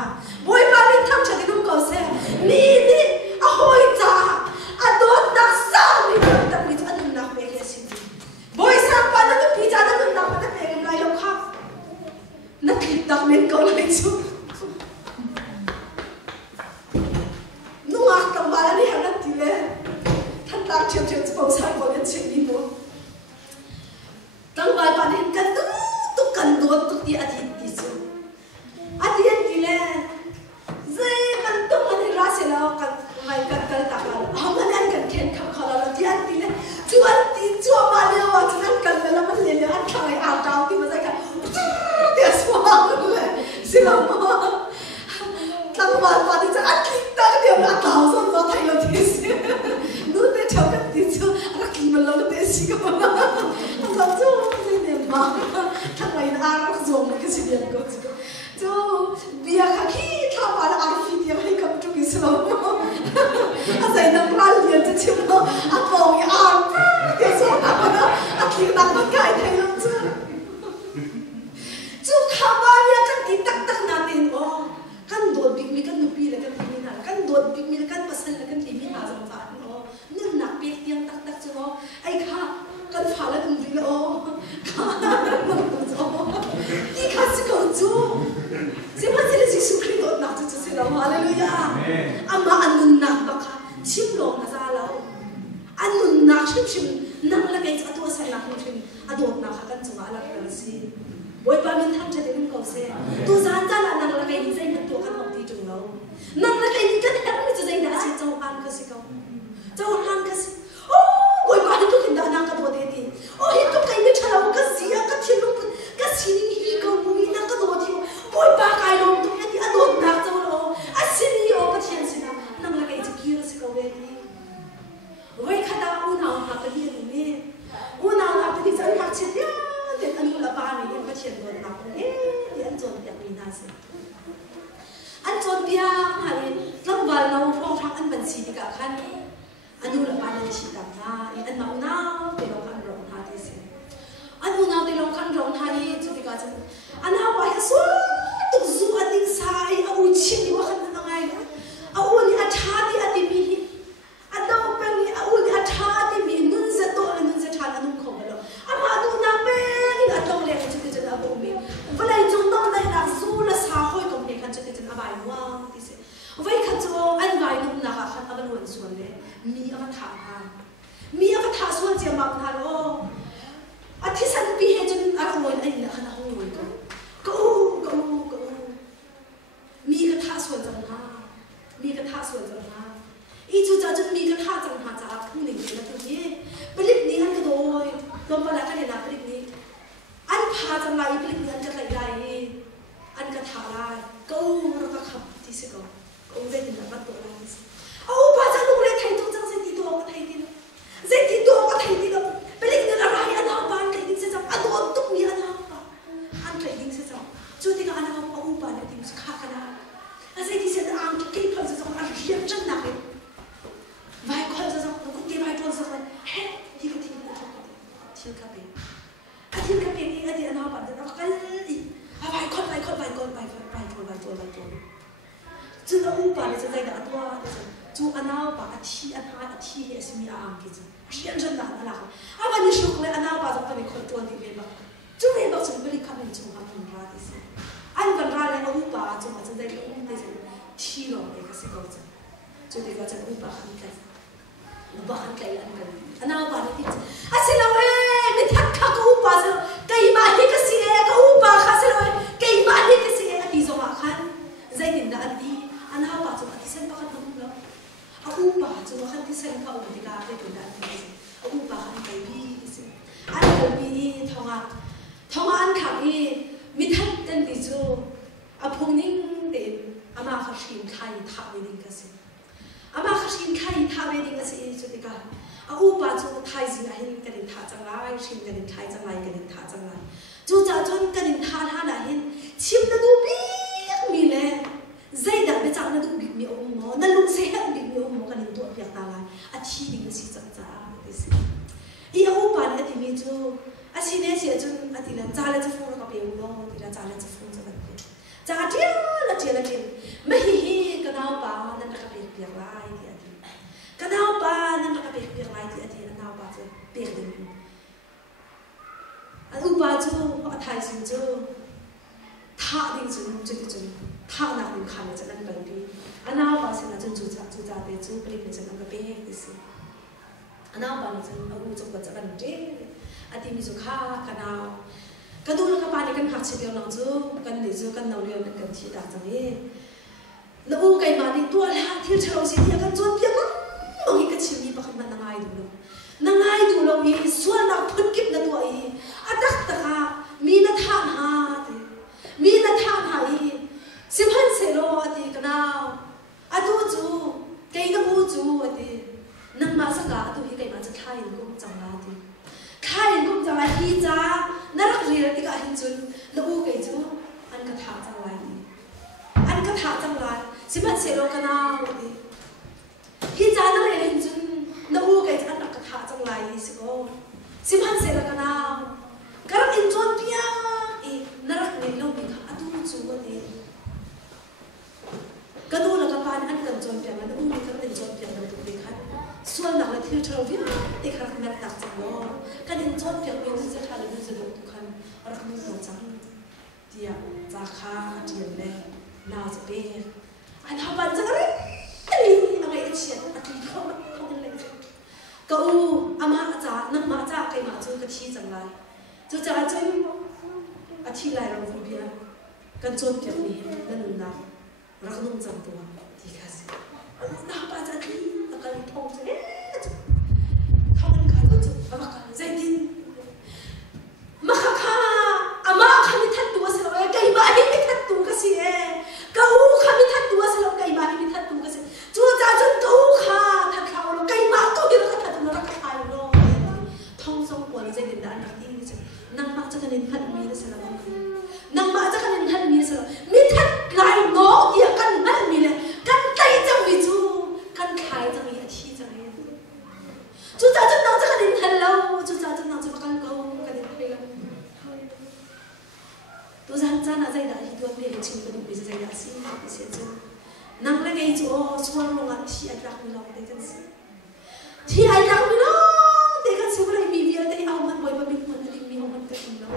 boy pa min tham chati dum ko se ni a hoi cha adot na sa mi ta mi adum na pe ke sin boy sa pa na tu pi cha na dum na pa ta pe lai lo kha na klip dak men ko lai chu nu ak tam ba ni ha na ti le than tak cheu cheu chu sa ko le ching ni mo tang wai pa ni kan tu kan dot tu ti ati ti chu ati an ti le zai kan tu man ra se la kan mai kan kal ta ka ha man an kan ken kha kha la ti an ti le chu an ti chu ma le wa chu an kan la man le le an thai a ta ti ma sai ka ti swa le si la ma tang wai pa ni cha an ki ta de la ta so so thai lo ti si nu te chau ka ti chu a ki ma lo te si ka ma sa chu ma thằng này là ăn dùng cái gì vậy cơ chứ chứ bia khaki thằng bạn ăn phi tiền hay cầm chung cái số anh dạy nó ra liền cho chim nó anh bầu cái ăn cái số nào đó anh kêu đặt nó cài thay lắm chứ chứ thằng bạn bia cái tí tắc tắc nào tiền ô căn đồn bị mi căn nụ pi là căn tí mi nào căn đồn bị mi là căn pasal là căn tí mi nào giống vậy ô nhưng nạp biết tiền tắc tắc chứ ô ai khá căn phá là đừng đi ô 이 가스가 어쩌? 제발 예수 그리스도 나주세요. 할렐루야. 아마 안눈 낙박하 침로 나자라오. 안눈 낙심심 나라게 아도 살락심 아도 낙하간 좀 알아들으시. 뭘 밤엔 탐자 되는 것에 또 잔자라 나라게 인생은 또 한없디 중로. 나라게 인간 해를 주제에 다시 저한 것이고. 저한 것이 뭘 밤에 또 된다 나가 도 되디. 히또 가이면 차라고 가시야 같이 놓고 가시니 이거 몸이 나가 도 어디고 뭘 바가이로 또 해디 아도 나저로 아시니요 같이 한시나 나라게 이제 기어스가 왜디. 왜 가다 오나오 하더니 오나오 하더니 저 같이 된 안ula 바니 같이 한 나쁘네 안전 비나세 안전 비야 하니 럼발 나오 통상 안 반시디가 칸 안ula 바니 시다나 안나오나 되로 칸로 하디세 안우나 되로 칸로 하니 저기가 좀 안하와 해서 또 주아딩 사이 아우 친이 와한 나가이 아우니 아차디 아디비 아다오 뺑이 아우니 아차디 미 눈세 또는 눈세 차나 눈 커버로 아마도 나뺑이 아동래 저기 저 아보미 벌레 좀 넘나이 나 술라 사호이 겁니 간 저기 저 아바이 와 디세 왜 가져 안바이 눈 나가 한 아반 원수원래 미 아바 타수원 제 막나로 아티산 비해준 아로원 아니 하나 호원 고 미가 타수원 정하 미가 타수원 정하 이 주자 좀 미가 타정하 자 풍ling 나 그게 빌립니 한 그도 넘바라 가리나 빌립니 안 파정라 이 빌립니 안 가라이 안 가타라 고로가 갑디스고 고베든나 받도라 아우 바자 노래 타이도 장세 디도 타이디나 제디도 타이디도 빌립니 라이 안 하바 타이디 세자 아도 어떻게 안 하바 안 타이디 세자 저디가 안 하바 아우 바네 딩스 카카나 아세디 세자 안 끼 퍼서 안 리액션 나게 vai khoza sa ko ti vai thon sa he ti ka ti na til ka pe ni adi ana ba da kal i a vai khon chu na u pa le cha dai da atwa da chu ana ba athi he asmi a am ki chu rian jan na la a ba ni shuk le ana ba za pa ni khon ton ti be ba chu me ba chu beli ka men chu ha mun ra ti se an ban ra le u pa chu ma cha dai le u te thi lo e ka se ko cha chu te ka cha u pa han ka bahan kay ana ba ni asila we mithak kha ko upa sa kay ma hi kasi e ka upa kha sa we kay ma hi kasi e ati zo ma khan zainin da ati ana ba chu ati sen pa kha tu lo a upa chu khan ti sen ka u ti ka te tu da ati a upa khan kay bi kasi an ko bi thonga an kha ni mithak ten ti chu a phungning te ama kha shim khai tha ni ding kasi ama khashin khai tha be ding ase chu tika a upa chu thai ji a hin kanin tha changai shin kanin thai changai kanin tha changai chu cha chon kanin tha na hin chim na du bi mi le zai da be chang na du bi mi mo na lu se ha bi mi mo kanin to pya ta la a thi ding si chang cha this i a upa ne ti mi chu a si ne si chun a ti la cha la chu fu ka pe lo ti la cha la chu fu cha cha chia là mấy hi cái nào ba nên là cái việc lại thì cái nào ba nên là cái việc lại thì cái nào ba thì việc gì anh u ba chú họ thay xin chú thà đi chú thà nào đi khám cho anh bệnh đi anh nào ba xin là chú cha để chú bị cái chân anh bị cái gì anh nào ba nên anh chú có cho anh đi anh đi chú khá cái nào cái đó là cái bạn ấy học sinh nào chú cái nào liền cái thi đạt chẳng ấy là u cái mà đi tua là thiếu chầu gì thì cái chốn kia lắm ông cái chim đi bắt mình năng ai đủ lâu ý xuân nào phun kịp là tua ý à đắc ta mi na than ha ý sim han se lo thì cái nào à tu chú cái nó u chú thì năng mà sang cả tu cái mà sẽ khai cũng chẳng là thì khai cũng chẳng là hi cha nó rất là cái cái hình chun là u cái chú anh cái thả chẳng lại anh cái thả chẳng lại sim han se lo cái nào thì hi cha nó lại hình chun nó u cái anh cái thả chẳng lại sim han se lo cái nào cái rất in chun pia nó rất nên lâu mình à tu chú thì cái đó là các bạn ăn cần chọn tiền mà nó cũng bị các bạn chọn tiền là tụi mình khác xuân nào là thiếu trâu viết thì khác mình đặt trong đó cái nên chọn tiền mình sẽ thay đổi cái gì tụi khăn ở đó không có chẳng tiền giá khá tiền này nào sẽ biết anh học bạn chắc đấy anh ấy chuyện anh ấy không lên cậu ama cha nang ma cha cái mà chú cái thi chẳng lại chú cha chơi à thi lại rồi không biết cái chọn tiền này nên làรักนุ่งจำตัวที่ข้าศึกน้าป้าจะที่ตะการทองจะทองกันก็จะมากันใจดินมาข้าอามาข้าไม่ทัดตัวสิเราไก่บ้านไม่ทัดตัวก็สิก้าวข้าไม่ทัดตัวสิเราไก่บ้านไม่ทัดตัวก็สิจู่จ้าจนก้าวข้าทัดเขาเราไก่บ้านตัวเดียวเราทัดตัวเราขายเราทองทรงปวดใจดินด้านนี้นั่งมาจะกันเองทัดมีนะสิเรานั่งมาจะกันเองทัดมีสิเราไม่ทัดไก่งอเดียกันนั่นมีเลยกันไก่จะมีจูกันขายจะมีอาชีพจะมีจู่จ้าจะนั่งจะกันเองทัดเราจู่จ้าจะนั่งจะมากันก้าวกันเองไปแล้วตัวฉันจะน่าใจได้ตัวเปลี่ยนชิมก็ดูดีใจได้สิเสียจูนั่งแล้วไงจูชวนลงอ่ะที่ไอ้รักมีเราได้กันสิที่ไอ้รักมีเราได้กันสิว่าไอ้มีเดียได้เอามันบ่อยมาบิ๊กมันได้มีเอามันกันเรา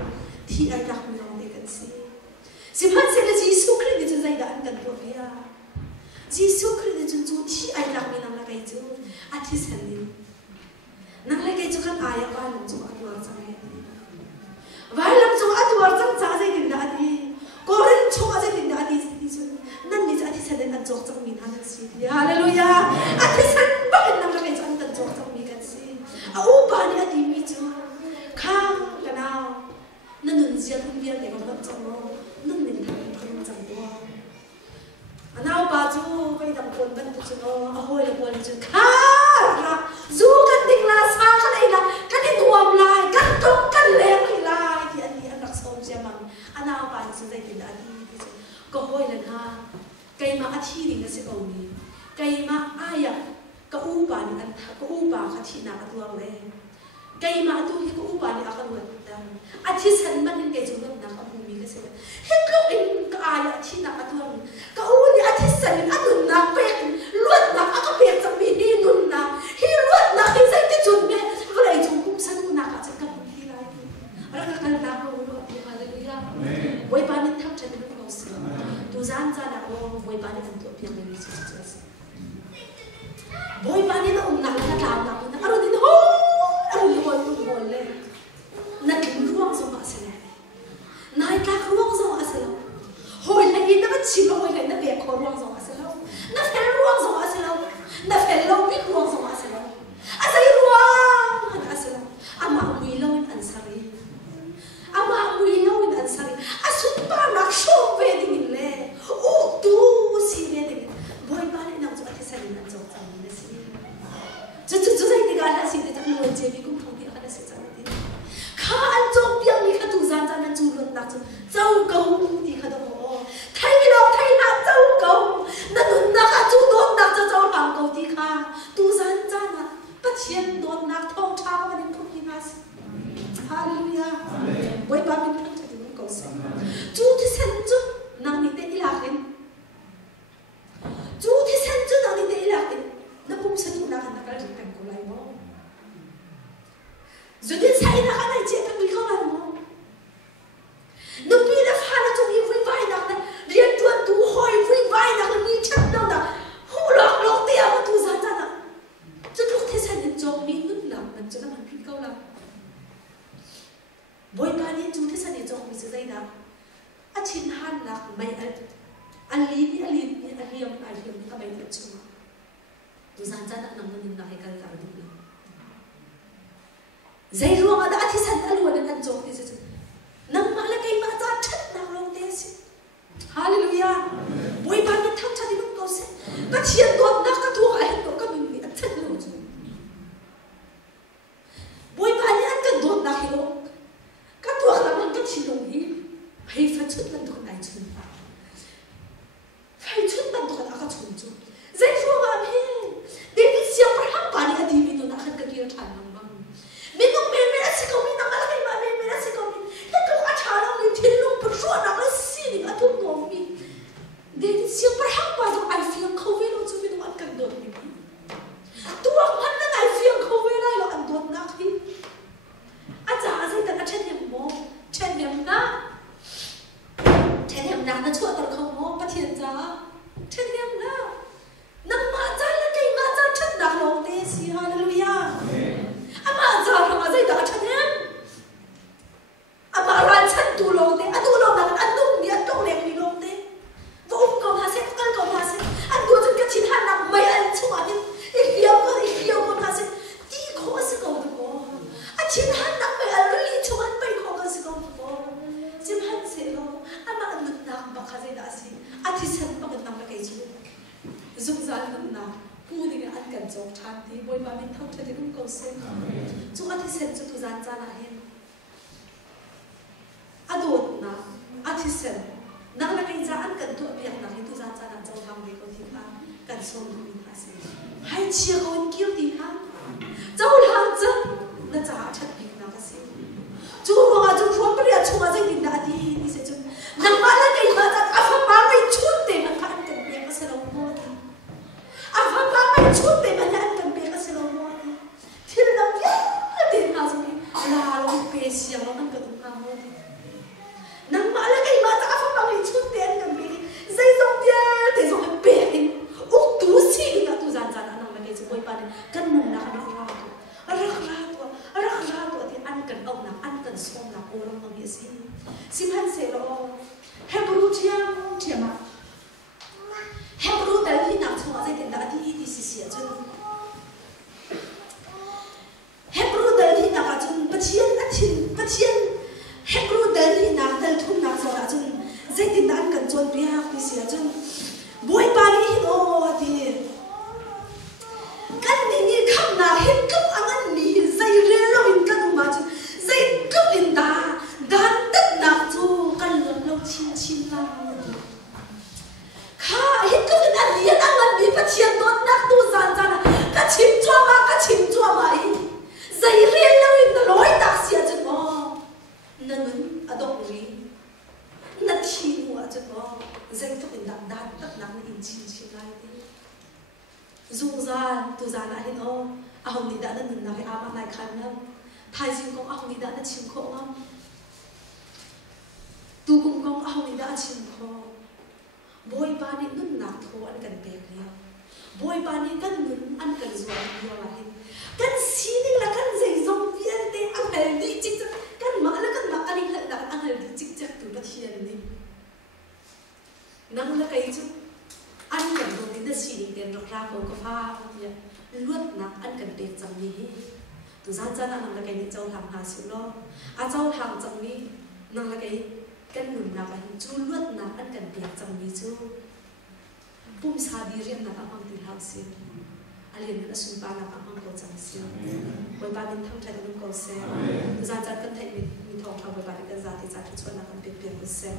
ที่ไอ้รักมีเราได้กันสิสิพันเสร็จจีสุครีจนใจด่านกันตัวเบียจีสุครีจนจูที่ไอ้รักมีนางละไกจูอาทิตย์สันนินนางละไกจูกันอายว่าหลังจูอัดวางจังเห็นว่าหลังจูอัดวางจังจ้าใจดินดาดีก็เรื่องชั่วใจดินดาดีสิจูนั่นนี่จะอาทิตย์สันนินอันจอกจังมีนั่นสิฮาเลลูยาอาทิตย์สันบ้านนางละไกจูอันตันจอกจังมีกันสิอาอูบานี่อดีมีจูข้างกันเอานั่นนุ่นเสียทุนเบียร์แต่ก็รับจังโลนั่นเป็นทางที่มันจังตัวอันเอาปาจูไปดำคนกันทุกคนเอาหัวเลยบอลจูข้าละจูกันดิ่งละสากันไอ้ละกันที่ตัวมลายกันทุกกันเลี้ยงลายที่อันนี้อันรักสมเสียมันอันเอาปาจูใจกินอันนี้ก็หัวเลยนะไก่มาอาทิตย์นึงก็เสียเอามีไก่มาอายะก็อูปานี่อันก็อูปาขัดที่นาตัวเลยไก่มาตัวที่ก็อูปานี่อาการเวทดังอาทิตย์สันมันเป็นไก่จูนนักอาบุมีก็เสียเฮ้ยก็อินก็อายะที่นาตัวนึงก็อูนี่อาทิตย์สันอันนุนนักเป็นล้วนนักอาก็เปียกจะมีนี่นุนนักฮีล้วนนักที่ใส่ที่จุดเม่ก็เลยจูกุ้งสันนักอาจจะกับที่ไรแล้วก็การนักรู้ว่าที่มาเลยก็ไว้ปานี่ทับใจเป็นเราเสียตัวจานจานะว่าไว้ปานี่เป็นตัวเพียงไม่มีสิ่งที่จะเสียไว้ปานี่เราหนักขนาดนั้นนะอารมณ์นี่โอ้อารมณ์นี่วันทุกวันเลยนั่นคือร่วงสมาเสียนายกล้าร่วงสมาเสียโหยเลยนั่นมันชิบะโหยเลยนั่นเบียร์คนร่วงสมาเสียนั่นแฟนร่วงสมาเสียนั่นแฟนเราไม่ร่วงสมาเสียอาศัยร่วงมันอาศัยอามาอุยเล่าอินอันซารีอามาอุยเล่าอินอันซารีอาสุดปานักโชว์เวดิ่งเลยโอ้ดูสิเวดิ่งบ่อยบ้านนี่น้ำจุอาทิตย์สันนั่นจบจังเลยสิจุใจดีกันนะสิเดี๋ยวจะรวยเจมีกุ้งทองที่อาคาเสียจังเลยข้าอันจบยังมีข้าตูจานนั้นจูรนนักเจ้าเก่าที่ข้าต้องไทยเราไทยนักเจ้าเก่านั่นนุ่นนักจูโดนนักเจ้าหลังเก่าที่ข้าตูจานจานะปะเทียนโดนนักทองช้าวันนี้ทุกที่มาสิฮาเลลูยาไว้บ้านเป็นพันจะถึงเก่าสิจูที่เซนจูนางนี่เต chin han nak mai ali ni ariam ka mai na chuma tu zan zan nang nin na hekal ka di zai ruang ada athi san alwan an jok ti se nang ma la kai ma cha that na long te si hallelujah boy ba ni thak cha di ko se ka thian dot na ka tu ai to ka min ni that lo chu boy ba ni an ka dot na hilo ka tu ka man ka thi lo hi hei fa chut lan to nai chun phải chút bằng tôi đã có chuẩn chút dây phô mà mẹ để biết siêu phải hấp bà đi ở đi mình nó đã khăn cái kia thản lòng bằng mình lúc mẹ đã sẽ không biết nằm ở đây mà mẹ đã sẽ không biết hết cái quá thả lòng mình thiên lúc bật ruột nằm ở xí ở thung ngom mình để biết siêu phải hấp bà trong ai phiền không biết đâu chứ mình nó ăn cần được mình tôi ăn nó ai phiền không biết đây là ăn đột nát đi à chả dây tận trên điểm mồ trên điểm nát nặng nó chua tao không mô bắt hiện ra trên em là nặng mà ra là cái mà ra chất nặng lòng tê xì hallelujah à mà ra là dây đã chân em à mà ra chân tu lòng tê à tu lòng là ăn đúng nhớ trong lẹt đi lòng tê vô cầu hà sẽ con cầu hà sẽ ăn đua chân cái chín hàng nặng mày ăn chung à đi yêu con hà sẽ đi khó sẽ cầu được cô à chín hàng nặng mày ăn đi chung ăn bay khó sẽ cầu được cô xin hắn sẽ lo à mà ăn được bác khá dây đã xin à thì sẵn bác ăn nằm là cái chú dùng ra nằm nào bù đi cái ăn cần chọc chán thì bôi bà mình thông cho thì cũng cầu xem chú à thì sẵn cho tôi dàn ra là hen à đột nào à thì sẵn nằm là cái giá ăn cần tôi việc nào thì tôi dàn ra làm giàu thằng về con thì ta cần xong của mình hả xin hay chia con kêu thì ha giàu hàng chân là giá thật việc nào cái xin chú mà chú phun bây giờ chú mà dây đình đã đi sẽ chú nang mala kay mata afa mamay chute man kan be ka sa law mo afa mamay chute man kan be ka sa law mo til nam ya din na so ni la lo pe sia lo kan ka tum ka mo nang mala kay mata afa mamay chute kan be zai zong dia te zong be in uk tu si na tu zan zan nang la kay so boy pa ni kan nang na ka ra to ti an kan au na an kan som na ko lo ma bi si sim han se lo Hebrew tiang mà Hebrew tại khi nào chúng ta sẽ tìm ra đi xí chứ Hebrew tại khi nào mà chúng bắt chiên Hebrew tại khi nào tại thùng nào rồi chúng sẽ tìm ra cần chọn bia đi xí chứ buổi ba đi đó thì cái này không nào hết cấp anh đi dây rêu lên cái mà chứ dây cấp lên đá tất nào chú cái lần lâu chín là khá hết cấp lên anh đi anh bị bắt chiên tốt nát tu gian là cái chín chua mà dây rêu lên nó lối đặc xịa chứ nó nâng ở đâu gì nó thi mua chứ nó dây cấp lên đá tất nắng in chín lại đi dùng ra tu gian lại hết ô à hôm nay đã nên là cái áo này khăn lắm thay xin con hôm nay đã là chịu khổ lắm tu cùng con hôm nay đã chịu khổ bôi ba đi nứt nát thô ăn cần bẹt liao bôi ba đi cân nứt ăn cần ruột nhiều là hết cân xí đi là cân dày dòng viên tê ăn hề đi chích chích cân mỡ là cân mỡ ăn hề là ăn hề đi chích chích từ bắt hiền đi năng là cái chứ ăn cần đồ thì nó xí đi tiền rọc ra cầu có pha thì luốt nát ăn cần bẹt chẳng gì từ gian ra năng là cái này châu hàng hà sữa lo à châu hàng chẳng gì năng là cái cần nụn nào anh chú luốt nào ăn cần bẹt chẳng gì chú bung sa đi riêng nào ăn từ hàng xí alien nó sung ba nào ăn cầu chẳng xí với ba mình thăng thay được cầu xe từ gian ra cần thay mình thòng thòng với ba cái giá thì giá thì cho nào cần bẹt bẹt xe